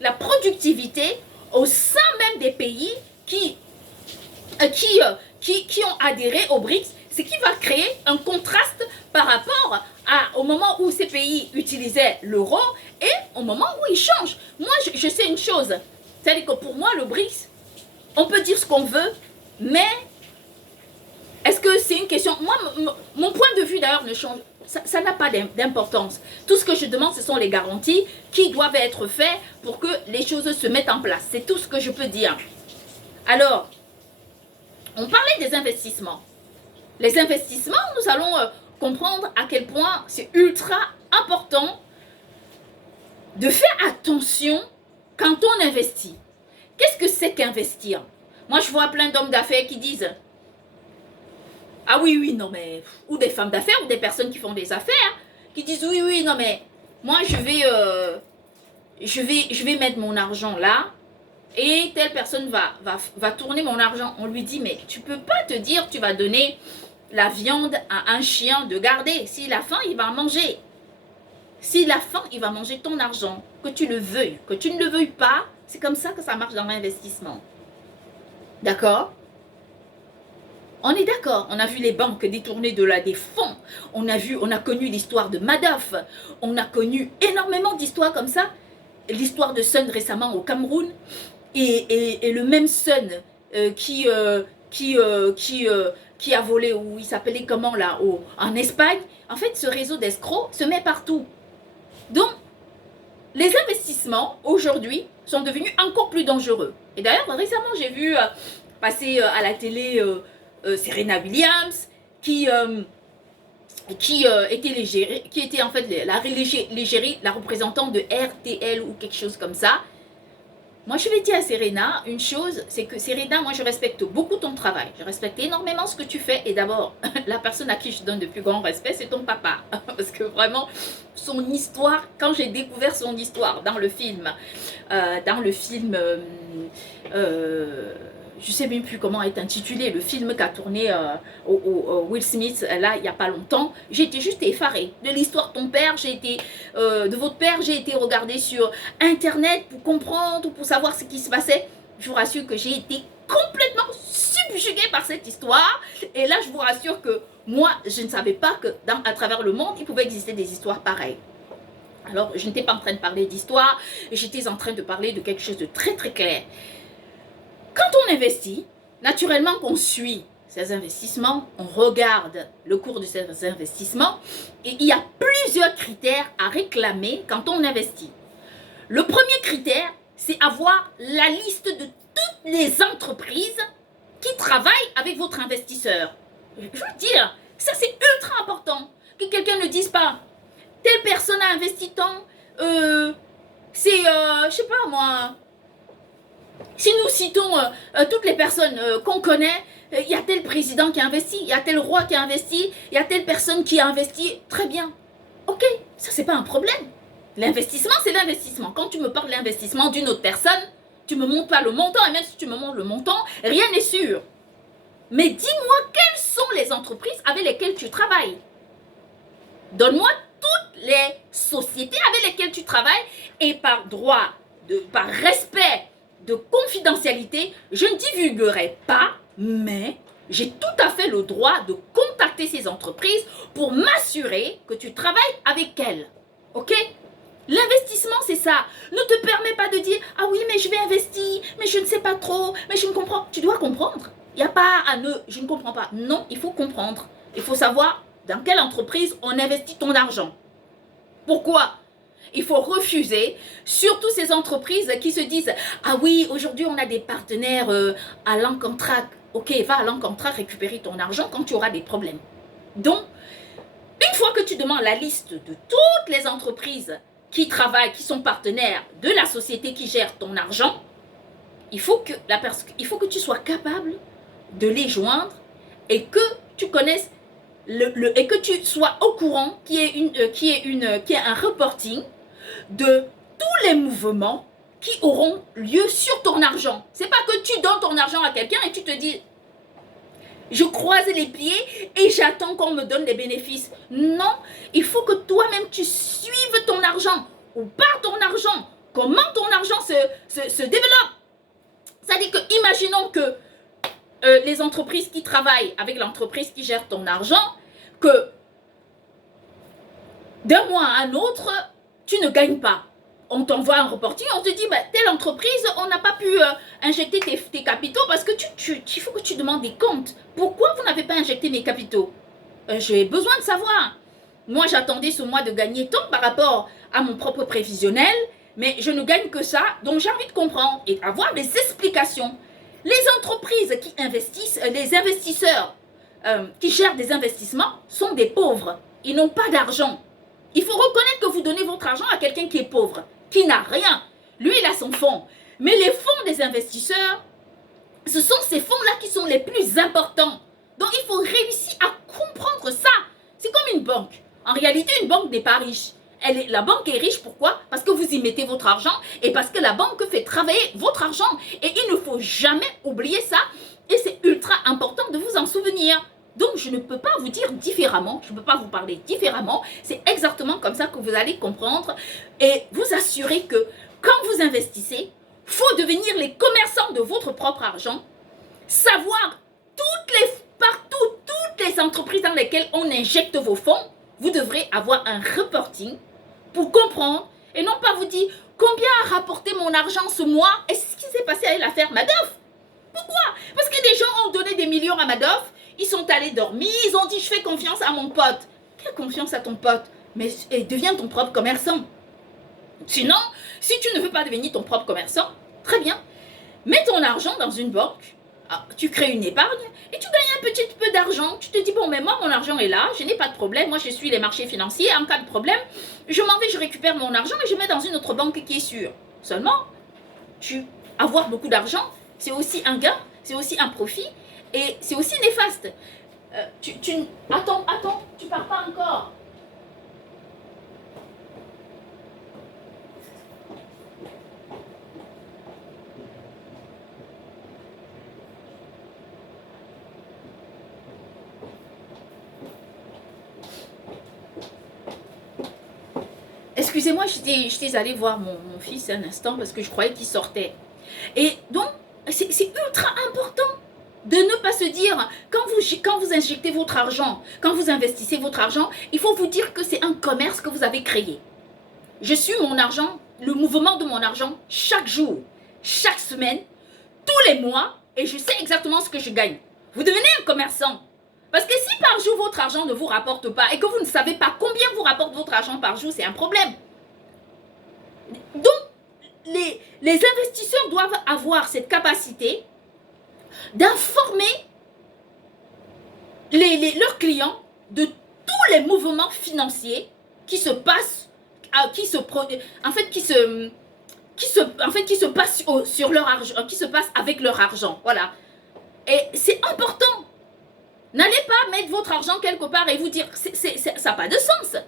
la productivité au sein même des pays qui ont adhéré au BRICS, ce qui va créer un contraste par rapport au moment où ces pays utilisaient l'euro et au moment où ils changent. Moi, je sais une chose, c'est-à-dire que pour moi, le BRICS, on peut dire ce qu'on veut, mais est-ce que c'est une question... Moi, mon point de vue d'ailleurs ne change, ça n'a pas d'importance. Tout ce que je demande, ce sont les garanties qui doivent être faites pour que les choses se mettent en place. C'est tout ce que je peux dire. Alors, on parlait des investissements. Les investissements, nous allons comprendre à quel point c'est ultra important de faire attention quand on investit. Qu'est-ce que c'est qu'investir? Moi, je vois plein d'hommes d'affaires qui disent « Ah oui, oui, non mais... » Ou des femmes d'affaires ou des personnes qui font des affaires qui disent « Oui, oui, non mais... Moi, je vais mettre mon argent là. » Et telle personne va tourner mon argent. On lui dit, mais tu peux pas te dire que tu vas donner la viande à un chien de garder. S'il a faim, il va manger. S'il a faim, il va manger ton argent. Que tu le veuilles, que tu ne le veuilles pas, c'est comme ça que ça marche dans l'investissement. D'accord? On est d'accord. On a vu les banques détourner des fonds. On a connu l'histoire de Madoff. On a connu énormément d'histoires comme ça. L'histoire de Sun récemment au Cameroun. Et le même Sun qui a volé, ou il s'appelait comment là, en Espagne. En fait, ce réseau d'escrocs se met partout. Donc, les investissements aujourd'hui sont devenus encore plus dangereux. Et d'ailleurs, récemment, j'ai vu passer à la télé Serena Williams qui était en fait la représentante de RTL ou quelque chose comme ça. Moi, je vais dire à Serena une chose, c'est que Serena, moi, je respecte beaucoup ton travail. Je respecte énormément ce que tu fais. Et d'abord, la personne à qui je donne le plus grand respect, c'est ton papa. Parce que vraiment, son histoire, quand j'ai découvert son histoire dans le film, je ne sais même plus comment est intitulé, le film qu'a tourné Will Smith, là, il n'y a pas longtemps, j'ai été juste effarée de l'histoire de ton père, de votre père, j'ai été regarder sur Internet pour comprendre, pour savoir ce qui se passait. Je vous rassure que j'ai été complètement subjuguée par cette histoire. Et là, je vous rassure que moi, je ne savais pas que à travers le monde, il pouvait exister des histoires pareilles. Alors, je n'étais pas en train de parler d'histoire, j'étais en train de parler de quelque chose de très très clair. Quand on investit, naturellement qu'on suit ces investissements, on regarde le cours de ces investissements et il y a plusieurs critères à réclamer quand on investit. Le premier critère, c'est avoir la liste de toutes les entreprises qui travaillent avec votre investisseur. Je veux dire, ça c'est ultra important. Que quelqu'un ne dise pas, telle personne a investi tant, je sais pas moi... Si nous citons toutes les personnes qu'on connaît, il y a tel président qui a investi, il y a tel roi qui a investi, il y a telle personne qui a investi, très bien. Ok, ça c'est pas un problème. L'investissement, c'est l'investissement. Quand tu me parles de l'investissement d'une autre personne, tu me montres pas le montant, et même si tu me montres le montant, rien n'est sûr. Mais dis-moi quelles sont les entreprises avec lesquelles tu travailles. Donne-moi toutes les sociétés avec lesquelles tu travailles et par droit, par respect de confidentialité, je ne divulguerai pas, mais j'ai tout à fait le droit de contacter ces entreprises pour m'assurer que tu travailles avec elles. Ok? L'investissement, c'est ça. Ne te permets pas de dire « Ah oui, mais je vais investir, mais je ne sais pas trop, mais je ne comprends. » Tu dois comprendre. Il n'y a pas à je ne comprends pas. Non, il faut comprendre. Il faut savoir dans quelle entreprise on investit ton argent. Pourquoi? Il faut refuser, surtout ces entreprises qui se disent « Ah oui, aujourd'hui on a des partenaires à l'encontrac. » Ok, va à l'encontrac récupérer ton argent quand tu auras des problèmes. Donc, une fois que tu demandes la liste de toutes les entreprises qui travaillent, qui sont partenaires de la société qui gère ton argent, il faut que tu sois capable de les joindre et que tu connaisses et que tu sois au courant qu'il y ait un reporting de tous les mouvements qui auront lieu sur ton argent. C'est pas que tu donnes ton argent à quelqu'un et tu te dis je croise les pieds et j'attends qu'on me donne des bénéfices. Non, il faut que toi-même tu suives ton argent. Où part ton argent? Comment ton argent se développe? C'est-à-dire que, imaginons que les entreprises qui travaillent avec l'entreprise qui gère ton argent, que d'un mois à un autre, tu ne gagnes pas. On t'envoie un reporting, on te dit, bah, telle entreprise, on n'a pas pu injecter tes capitaux parce que il faut que tu demandes des comptes. Pourquoi vous n'avez pas injecté mes capitaux? J'ai besoin de savoir. Moi, j'attendais ce mois de gagner tant par rapport à mon propre prévisionnel, mais je ne gagne que ça, donc j'ai envie de comprendre et avoir des explications. Les entreprises qui investissent, les investisseurs qui gèrent des investissements sont des pauvres. Ils n'ont pas d'argent. Il faut reconnaître que vous donnez votre argent à quelqu'un qui est pauvre, qui n'a rien. Lui, il a son fonds. Mais les fonds des investisseurs, ce sont ces fonds-là qui sont les plus importants. Donc, il faut réussir à comprendre ça. C'est comme une banque. En réalité, une banque n'est pas riche. La banque est riche, pourquoi? Parce que vous y mettez votre argent et parce que la banque fait travailler votre argent. Et il ne faut jamais oublier ça. Et c'est ultra important de vous en souvenir. Donc, je ne peux pas vous dire différemment, je ne peux pas vous parler différemment. C'est exactement comme ça que vous allez comprendre et vous assurer que quand vous investissez, il faut devenir les commerçants de votre propre argent, savoir partout, toutes les entreprises dans lesquelles on injecte vos fonds, vous devrez avoir un reporting pour comprendre et non pas vous dire combien a rapporté mon argent ce mois et c'est ce qui s'est passé avec l'affaire Madoff. Pourquoi? Parce que des gens ont donné des millions à Madoff, ils sont allés dormir, ils ont dit je fais confiance à mon pote. Quelle confiance à ton pote? Mais deviens ton propre commerçant. Sinon, si tu ne veux pas devenir ton propre commerçant, très bien, mets ton argent dans une banque, tu crées une épargne et tu gagnes un petit peu d'argent. Tu te dis bon mais moi mon argent est là, je n'ai pas de problème, moi je suis les marchés financiers, en cas de problème, je m'en vais, je récupère mon argent et je mets dans une autre banque qui est sûre. Seulement, avoir beaucoup d'argent, c'est aussi un gain, c'est aussi un profit et c'est aussi néfaste. Attends, tu pars pas encore. Excusez-moi, j'étais allée voir mon fils un instant parce que je croyais qu'il sortait. Et donc, c'est ultra important de ne pas se dire, quand vous injectez votre argent, quand vous investissez votre argent, il faut vous dire que c'est un commerce que vous avez créé. Je suis mon argent, le mouvement de mon argent, chaque jour, chaque semaine, tous les mois, et je sais exactement ce que je gagne. Vous devenez un commerçant. Parce que si par jour votre argent ne vous rapporte pas et que vous ne savez pas combien vous rapporte votre argent par jour, c'est un problème. Donc, les investisseurs doivent avoir cette capacité d'informer leurs clients de tous les mouvements financiers qui se passent, qui se passent sur leur argent, qui se passent avec leur argent. Voilà. Et c'est important. N'allez pas mettre votre argent quelque part et vous dire ça n'a pas de sens.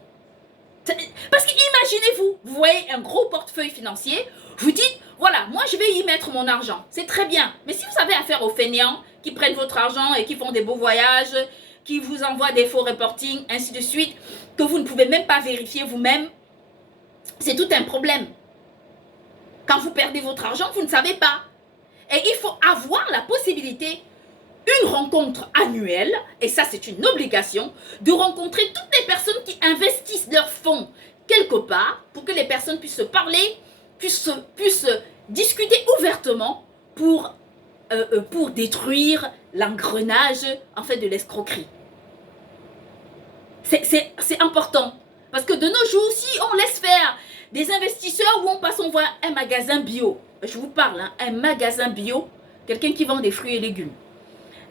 Parce qu'imaginez-vous, vous voyez un gros portefeuille financier, vous dites, voilà, moi je vais y mettre mon argent. C'est très bien. Mais si vous avez affaire aux fainéants qui prennent votre argent et qui font des beaux voyages, qui vous envoient des faux reportings, ainsi de suite, que vous ne pouvez même pas vérifier vous-même, c'est tout un problème. Quand vous perdez votre argent, vous ne savez pas. Et il faut avoir la possibilité, une rencontre annuelle, et ça c'est une obligation, de rencontrer toutes les personnes qui investissent leurs fonds quelque part, pour que les personnes puissent se parler, puissent discuter ouvertement pour détruire l'engrenage en fait de l'escroquerie. C'est important. Parce que de nos jours, si on laisse faire des investisseurs où on voit un magasin bio, je vous parle, hein, un magasin bio, quelqu'un qui vend des fruits et légumes.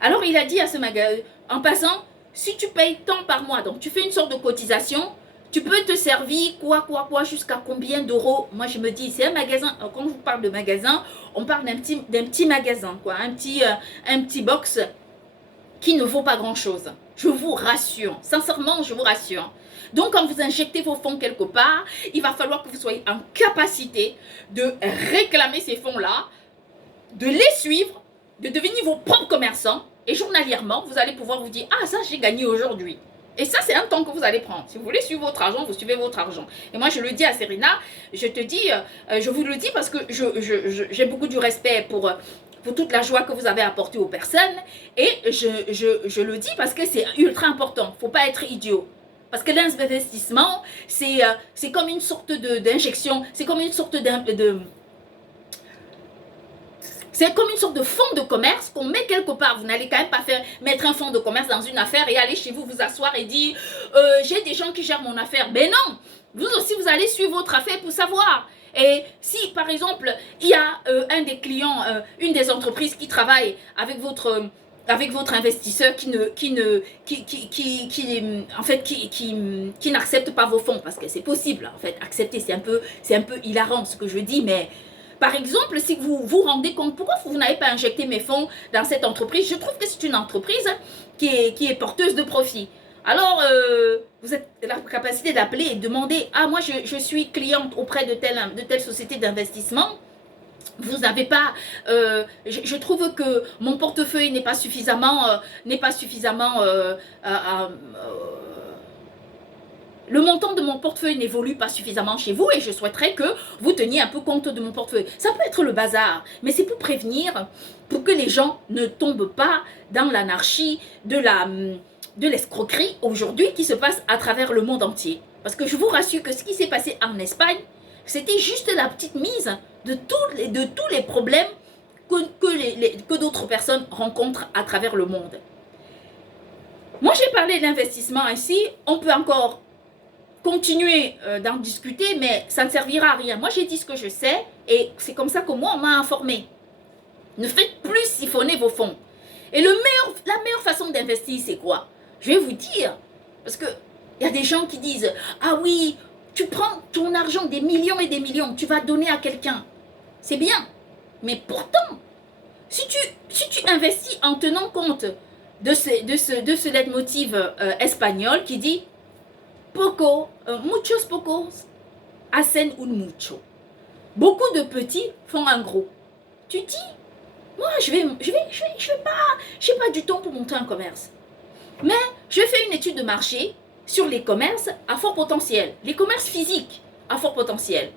Alors il a dit à ce magasin, en passant, si tu payes tant par mois, donc tu fais une sorte de cotisation, tu peux te servir quoi, jusqu'à combien d'euros. Moi je me dis, c'est un magasin, quand je vous parle de magasin, on parle d'un petit magasin, quoi, un petit box qui ne vaut pas grand-chose. Je vous rassure, sincèrement, je vous rassure. Donc, quand vous injectez vos fonds quelque part, il va falloir que vous soyez en capacité de réclamer ces fonds-là, de les suivre, de devenir vos propres commerçants. Et journalièrement, vous allez pouvoir vous dire, ah ça, j'ai gagné aujourd'hui. Et ça, c'est un temps que vous allez prendre. Si vous voulez suivre votre argent, vous suivez votre argent. Et moi, je le dis à Serena, je te dis, je vous le dis parce que j'ai beaucoup du respect pour toute la joie que vous avez apportée aux personnes. Et je le dis parce que c'est ultra important. Il ne faut pas être idiot. Parce que l'investissement, c'est comme une sorte d'injection, c'est comme une sorte c'est comme une sorte de fonds de commerce qu'on met quelque part. Vous n'allez quand même pas mettre un fonds de commerce dans une affaire et aller chez vous vous asseoir et dire j'ai des gens qui gèrent mon affaire. Ben non, vous aussi vous allez suivre votre affaire pour savoir. Et si par exemple il y a un des clients, une des entreprises qui travaille avec votre investisseur qui n'accepte pas vos fonds, parce que c'est possible en fait, accepter c'est un peu hilarant ce que je dis, mais par exemple, si vous vous rendez compte, pourquoi vous n'avez pas injecté mes fonds dans cette entreprise? Je trouve que c'est une entreprise qui est porteuse de profit. Alors, vous avez la capacité d'appeler et de demander, ah moi je suis cliente auprès de telle société d'investissement. Vous n'avez pas, je trouve que mon portefeuille n'est pas suffisamment, le montant de mon portefeuille n'évolue pas suffisamment chez vous et je souhaiterais que vous teniez un peu compte de mon portefeuille. Ça peut être le bazar, mais c'est pour prévenir, pour que les gens ne tombent pas dans l'anarchie de l'escroquerie aujourd'hui qui se passe à travers le monde entier. Parce que je vous rassure que ce qui s'est passé en Espagne, c'était juste la petite mise de tous les problèmes que d'autres personnes rencontrent à travers le monde. Moi, j'ai parlé d'investissement ici. On peut encore continuer d'en discuter, mais ça ne servira à rien. Moi, j'ai dit ce que je sais et c'est comme ça que moi, on m'a informé. Ne faites plus siphonner vos fonds. Et la meilleure façon d'investir, c'est quoi? Je vais vous dire, parce qu'il y a des gens qui disent, ah oui, tu prends ton argent, des millions et des millions, tu vas donner à quelqu'un. C'est bien. Mais pourtant, si tu investis en tenant compte de ce leitmotiv espagnol qui dit muchos pocos hacen un mucho. Beaucoup de petits font un gros. Tu dis, moi je vais pas du temps pour monter un commerce. Mais je fais une étude de marché sur les commerces à fort potentiel, les commerces physiques à fort potentiel.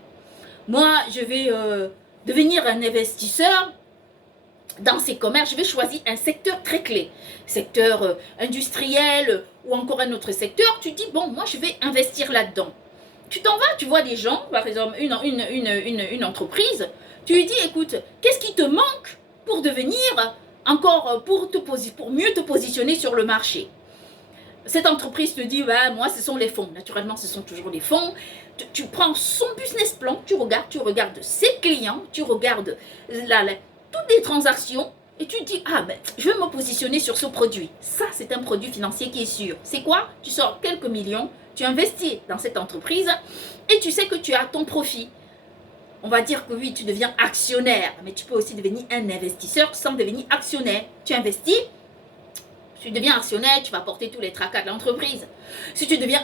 Moi, je vais devenir un investisseur dans ces commerces. Je vais choisir un secteur très clé, secteur industriel ou encore un autre secteur. Tu dis, bon, moi, je vais investir là-dedans. Tu t'en vas, tu vois des gens, par exemple, une entreprise, tu lui dis, écoute, qu'est-ce qui te manque pour devenir encore, pour mieux te positionner sur le marché? Cette entreprise te dit, bah, moi, ce sont les fonds. Naturellement, ce sont toujours les fonds. Tu prends son business plan, tu regardes ses clients, tu regardes toutes les transactions et tu dis, ah ben, je vais me positionner sur ce produit. Ça, c'est un produit financier qui est sûr. C'est quoi? Tu sors quelques millions, tu investis dans cette entreprise et tu sais que tu as ton profit. On va dire que oui, tu deviens actionnaire, mais tu peux aussi devenir un investisseur sans devenir actionnaire. Tu investis, tu deviens actionnaire, tu vas porter tous les tracas de l'entreprise. Si tu deviens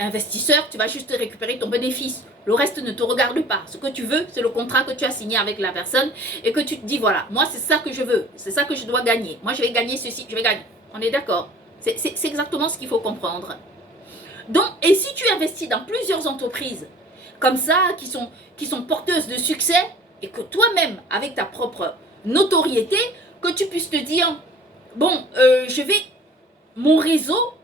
investisseur, tu vas juste récupérer ton bénéfice. Le reste ne te regarde pas. Ce que tu veux, c'est le contrat que tu as signé avec la personne et que tu te dis, voilà, moi c'est ça que je veux, c'est ça que je dois gagner. Moi je vais gagner ceci, je vais gagner. On est d'accord? C'est exactement ce qu'il faut comprendre. Donc, et si tu investis dans plusieurs entreprises comme ça, qui sont porteuses de succès, et que toi-même, avec ta propre notoriété, que tu puisses te dire, bon, mon réseau,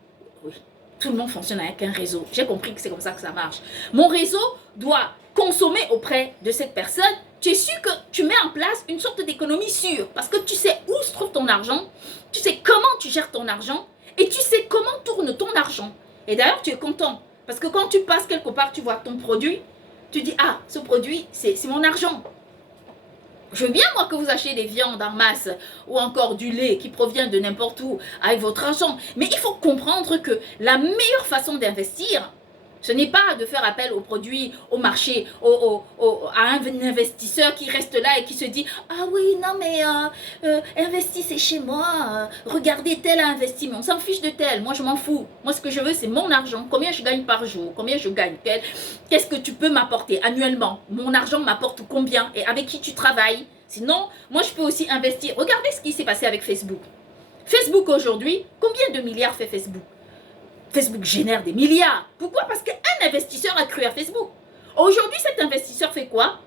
oui, tout le monde fonctionne avec un réseau. J'ai compris que c'est comme ça que ça marche. Mon réseau doit consommer auprès de cette personne. Tu es sûr que tu mets en place une sorte d'économie sûre, parce que tu sais où se trouve ton argent, tu sais comment tu gères ton argent, et tu sais comment tourne ton argent. Et d'ailleurs, tu es content. Parce que quand tu passes quelque part, tu vois ton produit, tu dis, ah, ce produit, c'est mon argent. Je veux bien, moi, que vous achetiez des viandes en masse ou encore du lait qui provient de n'importe où avec votre argent. Mais il faut comprendre que la meilleure façon d'investir, Ce n'est pas de faire appel aux produits, au marché, à un investisseur qui reste là et qui se dit « Ah oui, non mais investissez chez moi, regardez, tel a investi, mais on s'en fiche de tel, moi je m'en fous. Moi ce que je veux c'est mon argent, combien je gagne par jour, combien je gagne, qu'est-ce que tu peux m'apporter annuellement, mon argent m'apporte combien et avec qui tu travailles. Sinon, moi je peux aussi investir. Regardez ce qui s'est passé avec Facebook. Facebook aujourd'hui, combien de milliards fait Facebook? Facebook génère des milliards. Pourquoi? Parce qu'un investisseur a cru à Facebook. Aujourd'hui, cet investisseur fait quoi?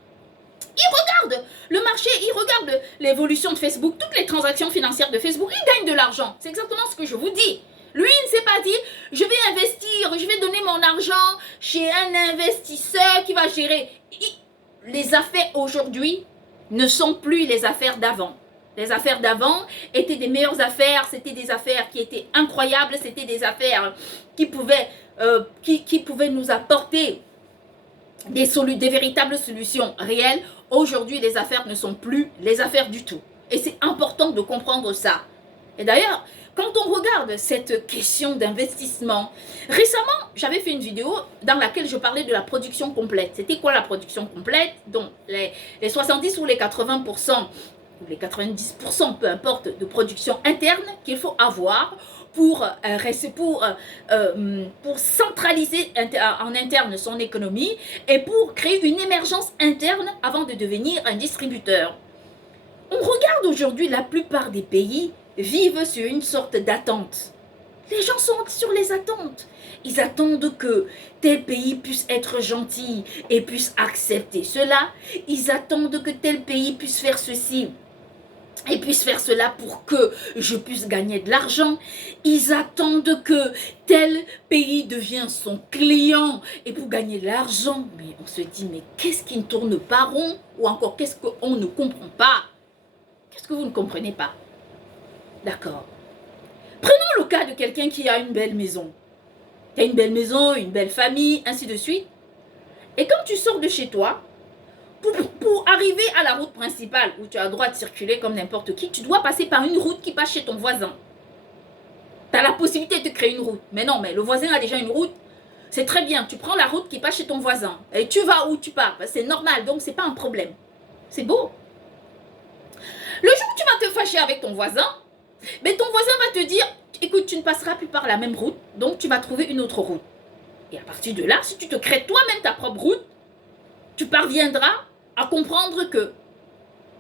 Il regarde le marché, il regarde l'évolution de Facebook, toutes les transactions financières de Facebook, il gagne de l'argent. C'est exactement ce que je vous dis. Lui, il ne s'est pas dit, je vais investir, je vais donner mon argent chez un investisseur qui va gérer. Les affaires aujourd'hui ne sont plus les affaires d'avant. Les affaires d'avant étaient des meilleures affaires, c'était des affaires qui étaient incroyables, c'était des affaires qui pouvaient nous apporter des véritables solutions réelles. Aujourd'hui, les affaires ne sont plus les affaires du tout. Et c'est important de comprendre ça. Et d'ailleurs, quand on regarde cette question d'investissement, récemment, j'avais fait une vidéo dans laquelle je parlais de la production complète. C'était quoi la production complète? Donc, les 70 ou les 80%, ou les 90%, peu importe, de production interne qu'il faut avoir pour centraliser en interne son économie et pour créer une émergence interne avant de devenir un distributeur. On regarde aujourd'hui, la plupart des pays vivent sur une sorte d'attente. Les gens sont sur les attentes. Ils attendent que tel pays puisse être gentil et puisse accepter cela. Ils attendent que tel pays puisse faire ceci et puisse faire cela pour que je puisse gagner de l'argent. Ils attendent que tel pays devienne son client et pour gagner de l'argent. Mais on se dit, mais qu'est-ce qui ne tourne pas rond? Ou encore, qu'est-ce qu'on ne comprend pas? Qu'est-ce que vous ne comprenez pas? D'accord. Prenons le cas de quelqu'un qui a une belle maison. Tu as une belle maison, une belle famille, ainsi de suite. Et quand tu sors de chez toi, pour arriver à la route principale où tu as le droit de circuler comme n'importe qui, tu dois passer par une route qui passe chez ton voisin. Tu as la possibilité de créer une route. Mais non, mais le voisin a déjà une route. C'est très bien, tu prends la route qui passe chez ton voisin. Et tu vas où tu pars. C'est normal, donc c'est pas un problème. C'est beau. Le jour où tu vas te fâcher avec ton voisin, mais ton voisin va te dire, écoute, tu ne passeras plus par la même route, donc tu vas trouver une autre route. Et à partir de là, si tu te crées toi-même ta propre route, tu parviendras à comprendre que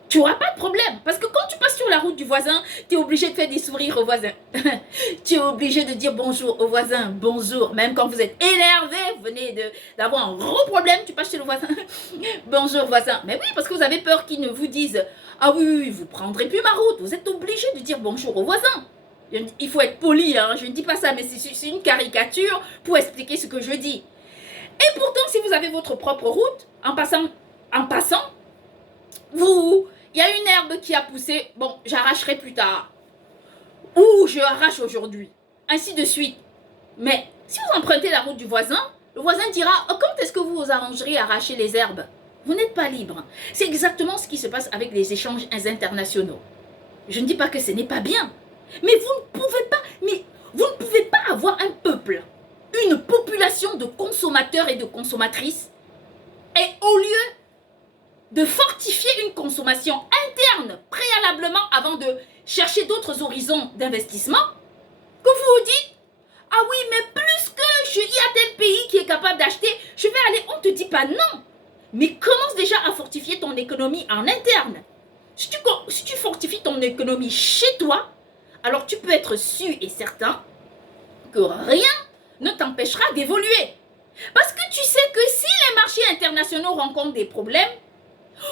tu n'auras pas de problème. Parce que quand tu passes sur la route du voisin, tu es obligé de faire des sourires au voisin. Tu es obligé de dire bonjour au voisin, bonjour. Même quand vous êtes énervé, vous venez d'avoir un gros problème, tu passes chez le voisin. Bonjour voisin. Mais oui, parce que vous avez peur qu'ils ne vous disent, ah oui, vous ne prendrez plus ma route. Vous êtes obligé de dire bonjour au voisin. Il faut être poli, hein. Je ne dis pas ça, mais c'est une caricature pour expliquer ce que je dis. Et pourtant, si vous avez votre propre route, en passant, il y a une herbe qui a poussé, bon, j'arracherai plus tard. Ou je arrache aujourd'hui. Ainsi de suite. Mais si vous empruntez la route du voisin, le voisin dira, oh, quand est-ce que vous vous arrangerez à arracher les herbes? Vous n'êtes pas libre. C'est exactement ce qui se passe avec les échanges internationaux. Je ne dis pas que ce n'est pas bien. Mais vous ne pouvez pas avoir un peuple, une population de consommateurs et de consommatrices, et au lieu de fortifier une consommation interne préalablement avant de chercher d'autres horizons d'investissement, que vous vous dites, ah oui, mais plus que il y a tel pays qui est capable d'acheter, je vais aller, on ne te dit pas non. Mais commence déjà à fortifier ton économie en interne. Si tu fortifies ton économie chez toi, alors tu peux être sûr et certain que rien ne t'empêchera d'évoluer. Parce que tu sais que si les marchés internationaux rencontrent des problèmes,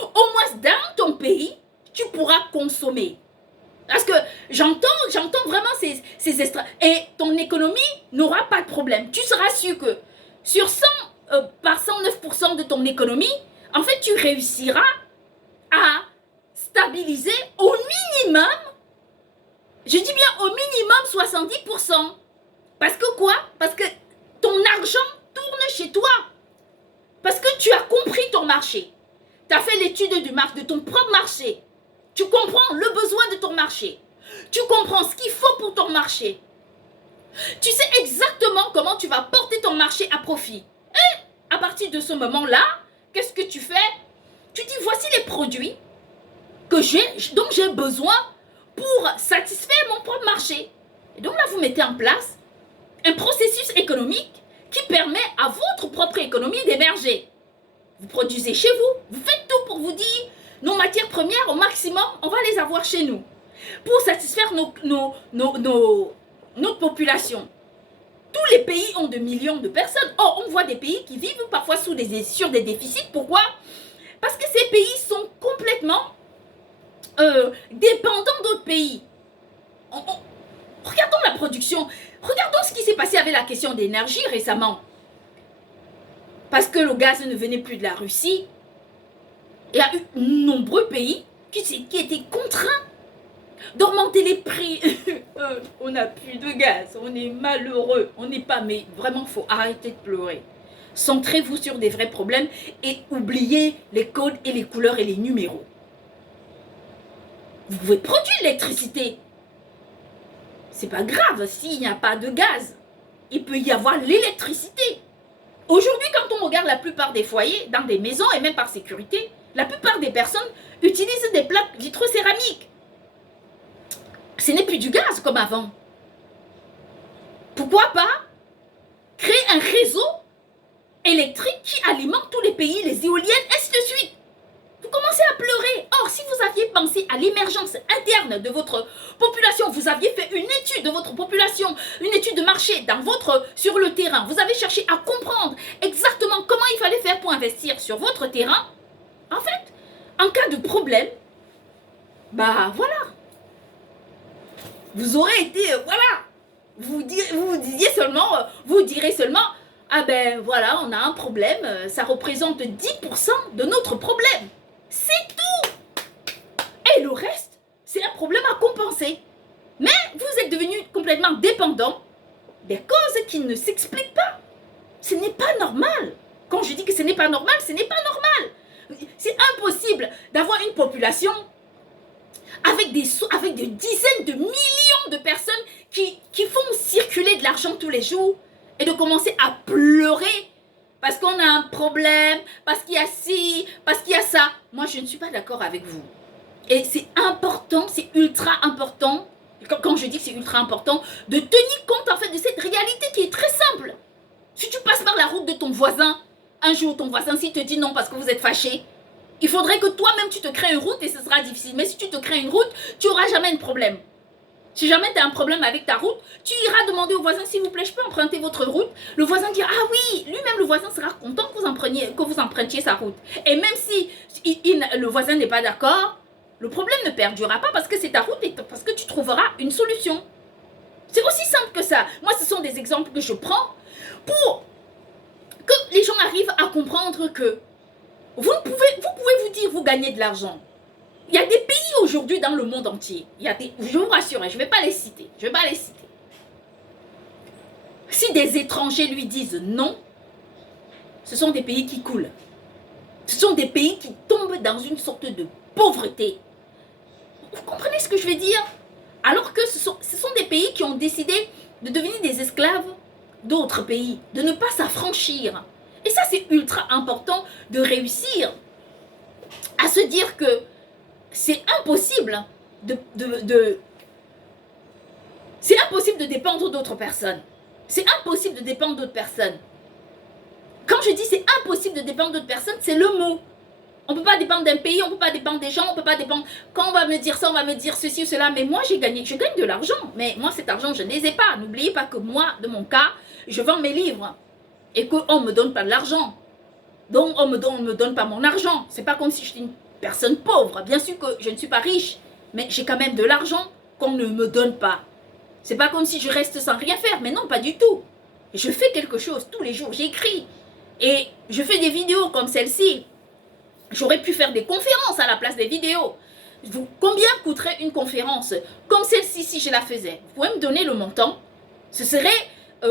au moins dans ton pays, tu pourras consommer. Parce que j'entends vraiment ces extraits. Et ton économie n'aura pas de problème. Tu seras sûr que sur 100, par 109% de ton économie, en fait, tu réussiras à stabiliser au minimum, je dis bien au minimum 70%. Parce que quoi? Parce que ton argent tourne chez toi. Parce que tu as compris ton marché. Tu as fait l'étude de ton propre marché. Tu comprends le besoin de ton marché. Tu comprends ce qu'il faut pour ton marché. Tu sais exactement comment tu vas porter ton marché à profit. Et à partir de ce moment-là, qu'est-ce que tu fais? Tu dis, voici les produits dont j'ai besoin pour satisfaire mon propre marché. Et donc là, vous mettez en place un processus économique qui permet à votre propre économie d'émerger. Vous produisez chez vous, vous faites tout pour vous dire, nos matières premières au maximum, on va les avoir chez nous. Pour satisfaire notre population. Tous les pays ont de millions de personnes. Or, on voit des pays qui vivent parfois sur des déficits. Pourquoi? Parce que ces pays sont complètement dépendants d'autres pays. Regardons la production. Regardons ce qui s'est passé avec la question d'énergie récemment. Parce que le gaz ne venait plus de la Russie, il y a eu nombreux pays qui étaient contraints d'augmenter les prix. On n'a plus de gaz, on est malheureux, on n'est pas, mais vraiment, il faut arrêter de pleurer. Centrez-vous sur des vrais problèmes et oubliez les codes et les couleurs et les numéros. Vous pouvez produire l'électricité. C'est pas grave s'il n'y a pas de gaz. Il peut y avoir l'électricité. Aujourd'hui, quand on regarde la plupart des foyers, dans des maisons et même par sécurité, la plupart des personnes utilisent des plaques vitrocéramiques. Ce n'est plus du gaz comme avant. Pourquoi pas créer un réseau électrique qui alimente tous les pays, les éoliennes, ainsi de suite. Vous commencez à pleurer. Or, si vous aviez pensé à l'émergence interne de votre population, vous aviez fait une étude de votre population, une étude de marché sur le terrain, vous avez cherché à comprendre exactement comment il fallait faire pour investir sur votre terrain, en fait, en cas de problème, bah voilà. Vous aurez été, voilà. Vous direz seulement, ah ben voilà, on a un problème, ça représente 10% de notre problème. C'est tout. Et le reste, c'est un problème à compenser. Mais vous êtes devenu complètement dépendant des causes qui ne s'expliquent pas. Ce n'est pas normal. Quand je dis que ce n'est pas normal, ce n'est pas normal. C'est impossible d'avoir une population avec des dizaines de millions de personnes qui font circuler de l'argent tous les jours et de commencer à pleurer parce qu'on a un problème, parce qu'il y a ci, parce qu'il y a ça. Moi, je ne suis pas d'accord avec vous. Et c'est important, c'est ultra important, quand je dis que c'est ultra important, de tenir compte en fait de cette réalité qui est très simple. Si tu passes par la route de ton voisin, un jour ton voisin s'il te dit non parce que vous êtes fâché, il faudrait que toi-même tu te crées une route et ce sera difficile. Mais si tu te crées une route, tu n'auras jamais de problème. Si jamais tu as un problème avec ta route, tu iras demander au voisin, s'il vous plaît, je peux emprunter votre route. Le voisin dira, ah oui, lui-même le voisin sera content que vous empruntiez sa route. Et même si le voisin n'est pas d'accord, le problème ne perdurera pas parce que c'est ta route et parce que tu trouveras une solution. C'est aussi simple que ça. Moi, ce sont des exemples que je prends pour que les gens arrivent à comprendre que vous pouvez vous dire, vous gagnez de l'argent. Il y a des pays aujourd'hui dans le monde entier. Je vous rassure, je ne vais pas les citer. Si des étrangers lui disent non, ce sont des pays qui coulent. Ce sont des pays qui tombent dans une sorte de pauvreté. Vous comprenez ce que je veux dire? Alors que ce sont des pays qui ont décidé de devenir des esclaves d'autres pays, de ne pas s'affranchir. Et ça, c'est ultra important de réussir à se dire que c'est impossible c'est impossible de dépendre d'autres personnes. C'est impossible de dépendre d'autres personnes. Quand je dis c'est impossible de dépendre d'autres personnes, c'est le mot. On ne peut pas dépendre d'un pays, on ne peut pas dépendre des gens, on ne peut pas dépendre... Quand on va me dire ça, on va me dire ceci ou cela, mais moi je gagne de l'argent. Mais moi cet argent, je ne les ai pas. N'oubliez pas que moi, de mon cas, je vends mes livres et qu'on ne me donne pas de l'argent. Donc on me donne pas mon argent. C'est pas comme si j'étais une personne pauvre. Bien sûr que je ne suis pas riche, mais j'ai quand même de l'argent qu'on ne me donne pas. C'est pas comme si je reste sans rien faire, mais non, pas du tout. Je fais quelque chose tous les jours, j'écris. Et je fais des vidéos comme celle-ci. J'aurais pu faire des conférences à la place des vidéos. Combien coûterait une conférence comme celle-ci si je la faisais? Vous pouvez me donner le montant? Ce serait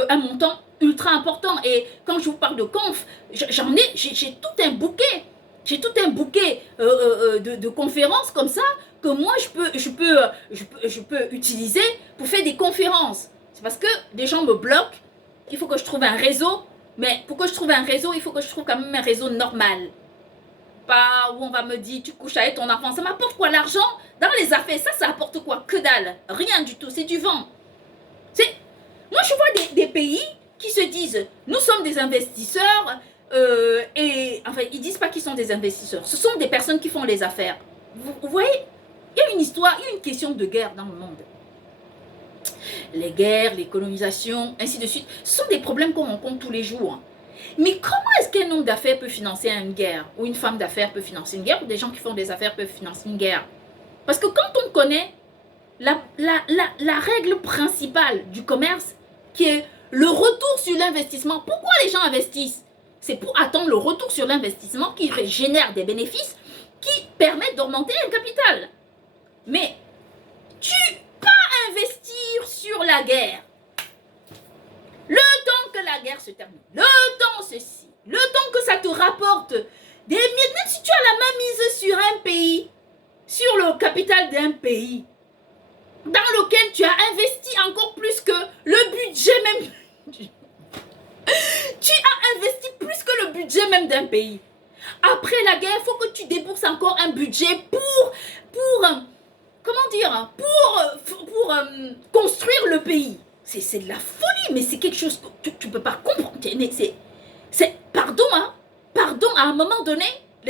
un montant ultra important. Et quand je vous parle de conf, j'ai tout un bouquet. J'ai tout un bouquet de conférences comme ça que moi je peux utiliser pour faire des conférences. C'est parce que des gens me bloquent qu'il faut que je trouve un réseau. Mais pour que je trouve un réseau, il faut que je trouve quand même un réseau normal. Pas où on va me dire, tu couches avec ton enfant. Ça m'apporte quoi? L'argent dans les affaires, ça apporte quoi? Que dalle. Rien du tout, c'est du vent. Moi, je vois des pays qui se disent, nous sommes des investisseurs, et enfin, ils disent pas qu'ils sont des investisseurs. Ce sont des personnes qui font les affaires. Vous voyez, il y a une histoire, il y a une question de guerre dans le monde. Les guerres, les colonisations, ainsi de suite, ce sont des problèmes qu'on rencontre tous les jours. Mais comment est-ce qu'un homme d'affaires peut financer une guerre? Ou une femme d'affaires peut financer une guerre? Ou des gens qui font des affaires peuvent financer une guerre? Parce que quand on connaît la règle principale du commerce, qui est le retour sur l'investissement. Pourquoi les gens investissent? C'est pour attendre le retour sur l'investissement qui génère des bénéfices qui permettent d'augmenter un capital. Mais tu pas investir sur la guerre. Le temps que la guerre se termine, le temps ceci, le temps que ça te rapporte des milliers, même si tu as la main mise sur un pays, sur le capital d'un pays, dans lequel tu as investi encore plus que le budget même. Tu as investi plus que le budget même d'un pays. Après la guerre, il faut que tu débourses encore un budget pour comment dire, pour construire le pays. C'est de la folie, mais c'est quelque chose que tu ne peux pas comprendre. Pardon, hein, pardon, à un moment donné,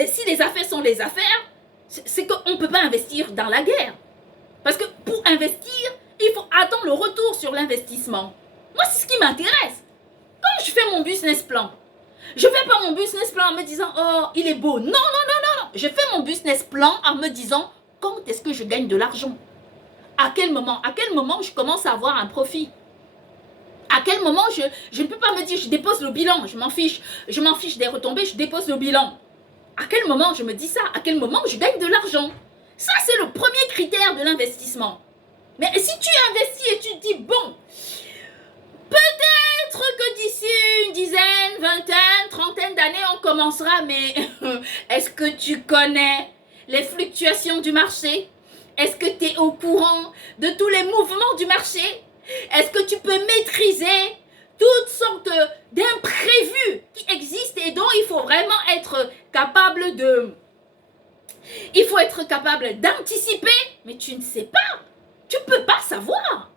si les affaires sont les affaires, c'est qu'on ne peut pas investir dans la guerre. Parce que pour investir, il faut attendre le retour sur l'investissement. Moi, c'est ce qui m'intéresse. Quand je fais mon business plan, je ne fais pas mon business plan en me disant, oh, il est beau. Non, non, non, non, non. Je fais mon business plan en me disant, quand est-ce que je gagne de l'argent? À quel moment? À quel moment je commence à avoir un profit? À quel moment je ne peux pas me dire, je dépose le bilan, je m'en fiche. Je m'en fiche des retombées, je dépose le bilan. À quel moment je me dis ça? À quel moment je gagne de l'argent? Ça, c'est le premier critère de l'investissement. Mais si tu investis et tu te dis, bon, peut-être que d'ici une dizaine, vingtaine, trentaine d'années, on commencera, mais est-ce que tu connais les fluctuations du marché? Est-ce que tu es au courant de tous les mouvements du marché? Est-ce que tu peux maîtriser toutes sortes d'imprévus qui existent et dont il faut vraiment être capable de... Il faut être capable d'anticiper, mais tu ne sais pas. Tu ne peux pas savoir.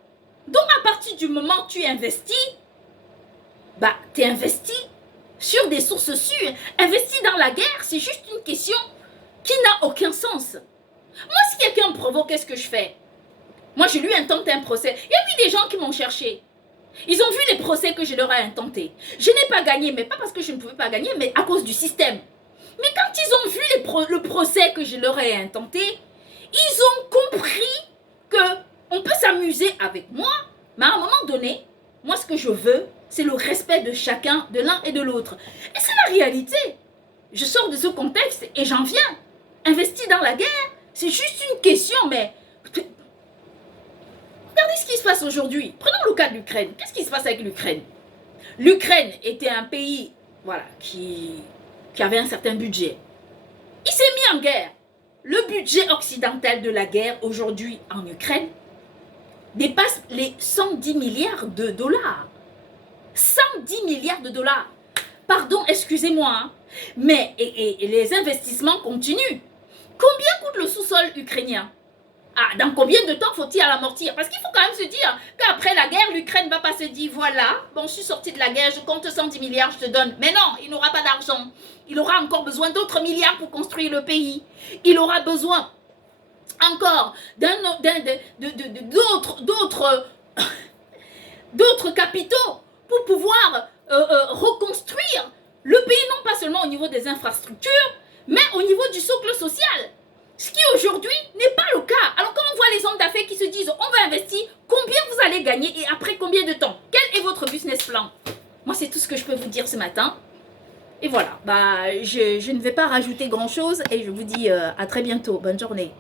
Donc, à partir du moment où tu investis, bah, tu investis sur des sources sûres. Investir dans la guerre, c'est juste une question qui n'a aucun sens. Moi, si quelqu'un me provoque, qu'est-ce que je fais? Moi, je lui intente un procès. Il y a eu des gens qui m'ont cherché. Ils ont vu les procès que je leur ai intentés. Je n'ai pas gagné, mais pas parce que je ne pouvais pas gagner, mais à cause du système. Mais quand ils ont vu le procès que je leur ai intenté, ils ont compris qu'on peut s'amuser avec moi, mais à un moment donné, moi ce que je veux, c'est le respect de chacun, de l'un et de l'autre. Et c'est la réalité. Je sors de ce contexte et j'en viens. Investir dans la guerre, c'est juste une question, mais... Regardez ce qui se passe aujourd'hui. Prenons le cas de l'Ukraine. Qu'est-ce qui se passe avec l'Ukraine? L'Ukraine était un pays, voilà, qui avait un certain budget. Il s'est mis en guerre. Le budget occidental de la guerre aujourd'hui en Ukraine dépasse les 110 milliards de dollars. 110 milliards de dollars. Pardon, excusez-moi, hein, mais et les investissements continuent. Combien coûte le sous-sol ukrainien? Ah, dans combien de temps faut-il l'amortir? Parce qu'il faut quand même se dire qu'après la guerre, l'Ukraine ne va pas se dire, voilà, bon, je suis sortie de la guerre, je compte 110 milliards, je te donne. Mais non, il n'aura pas d'argent. Il aura encore besoin d'autres milliards pour construire le pays. Il aura besoin encore d'autres capitaux pour pouvoir reconstruire le pays, non pas seulement au niveau des infrastructures, mais au niveau du socle social. Ce qui aujourd'hui n'est pas le cas. Alors quand on voit les hommes d'affaires qui se disent on va investir, combien vous allez gagner et après combien de temps? Quel est votre business plan? Moi c'est tout ce que je peux vous dire ce matin. Et voilà, bah, je ne vais pas rajouter grand chose et je vous dis à très bientôt. Bonne journée.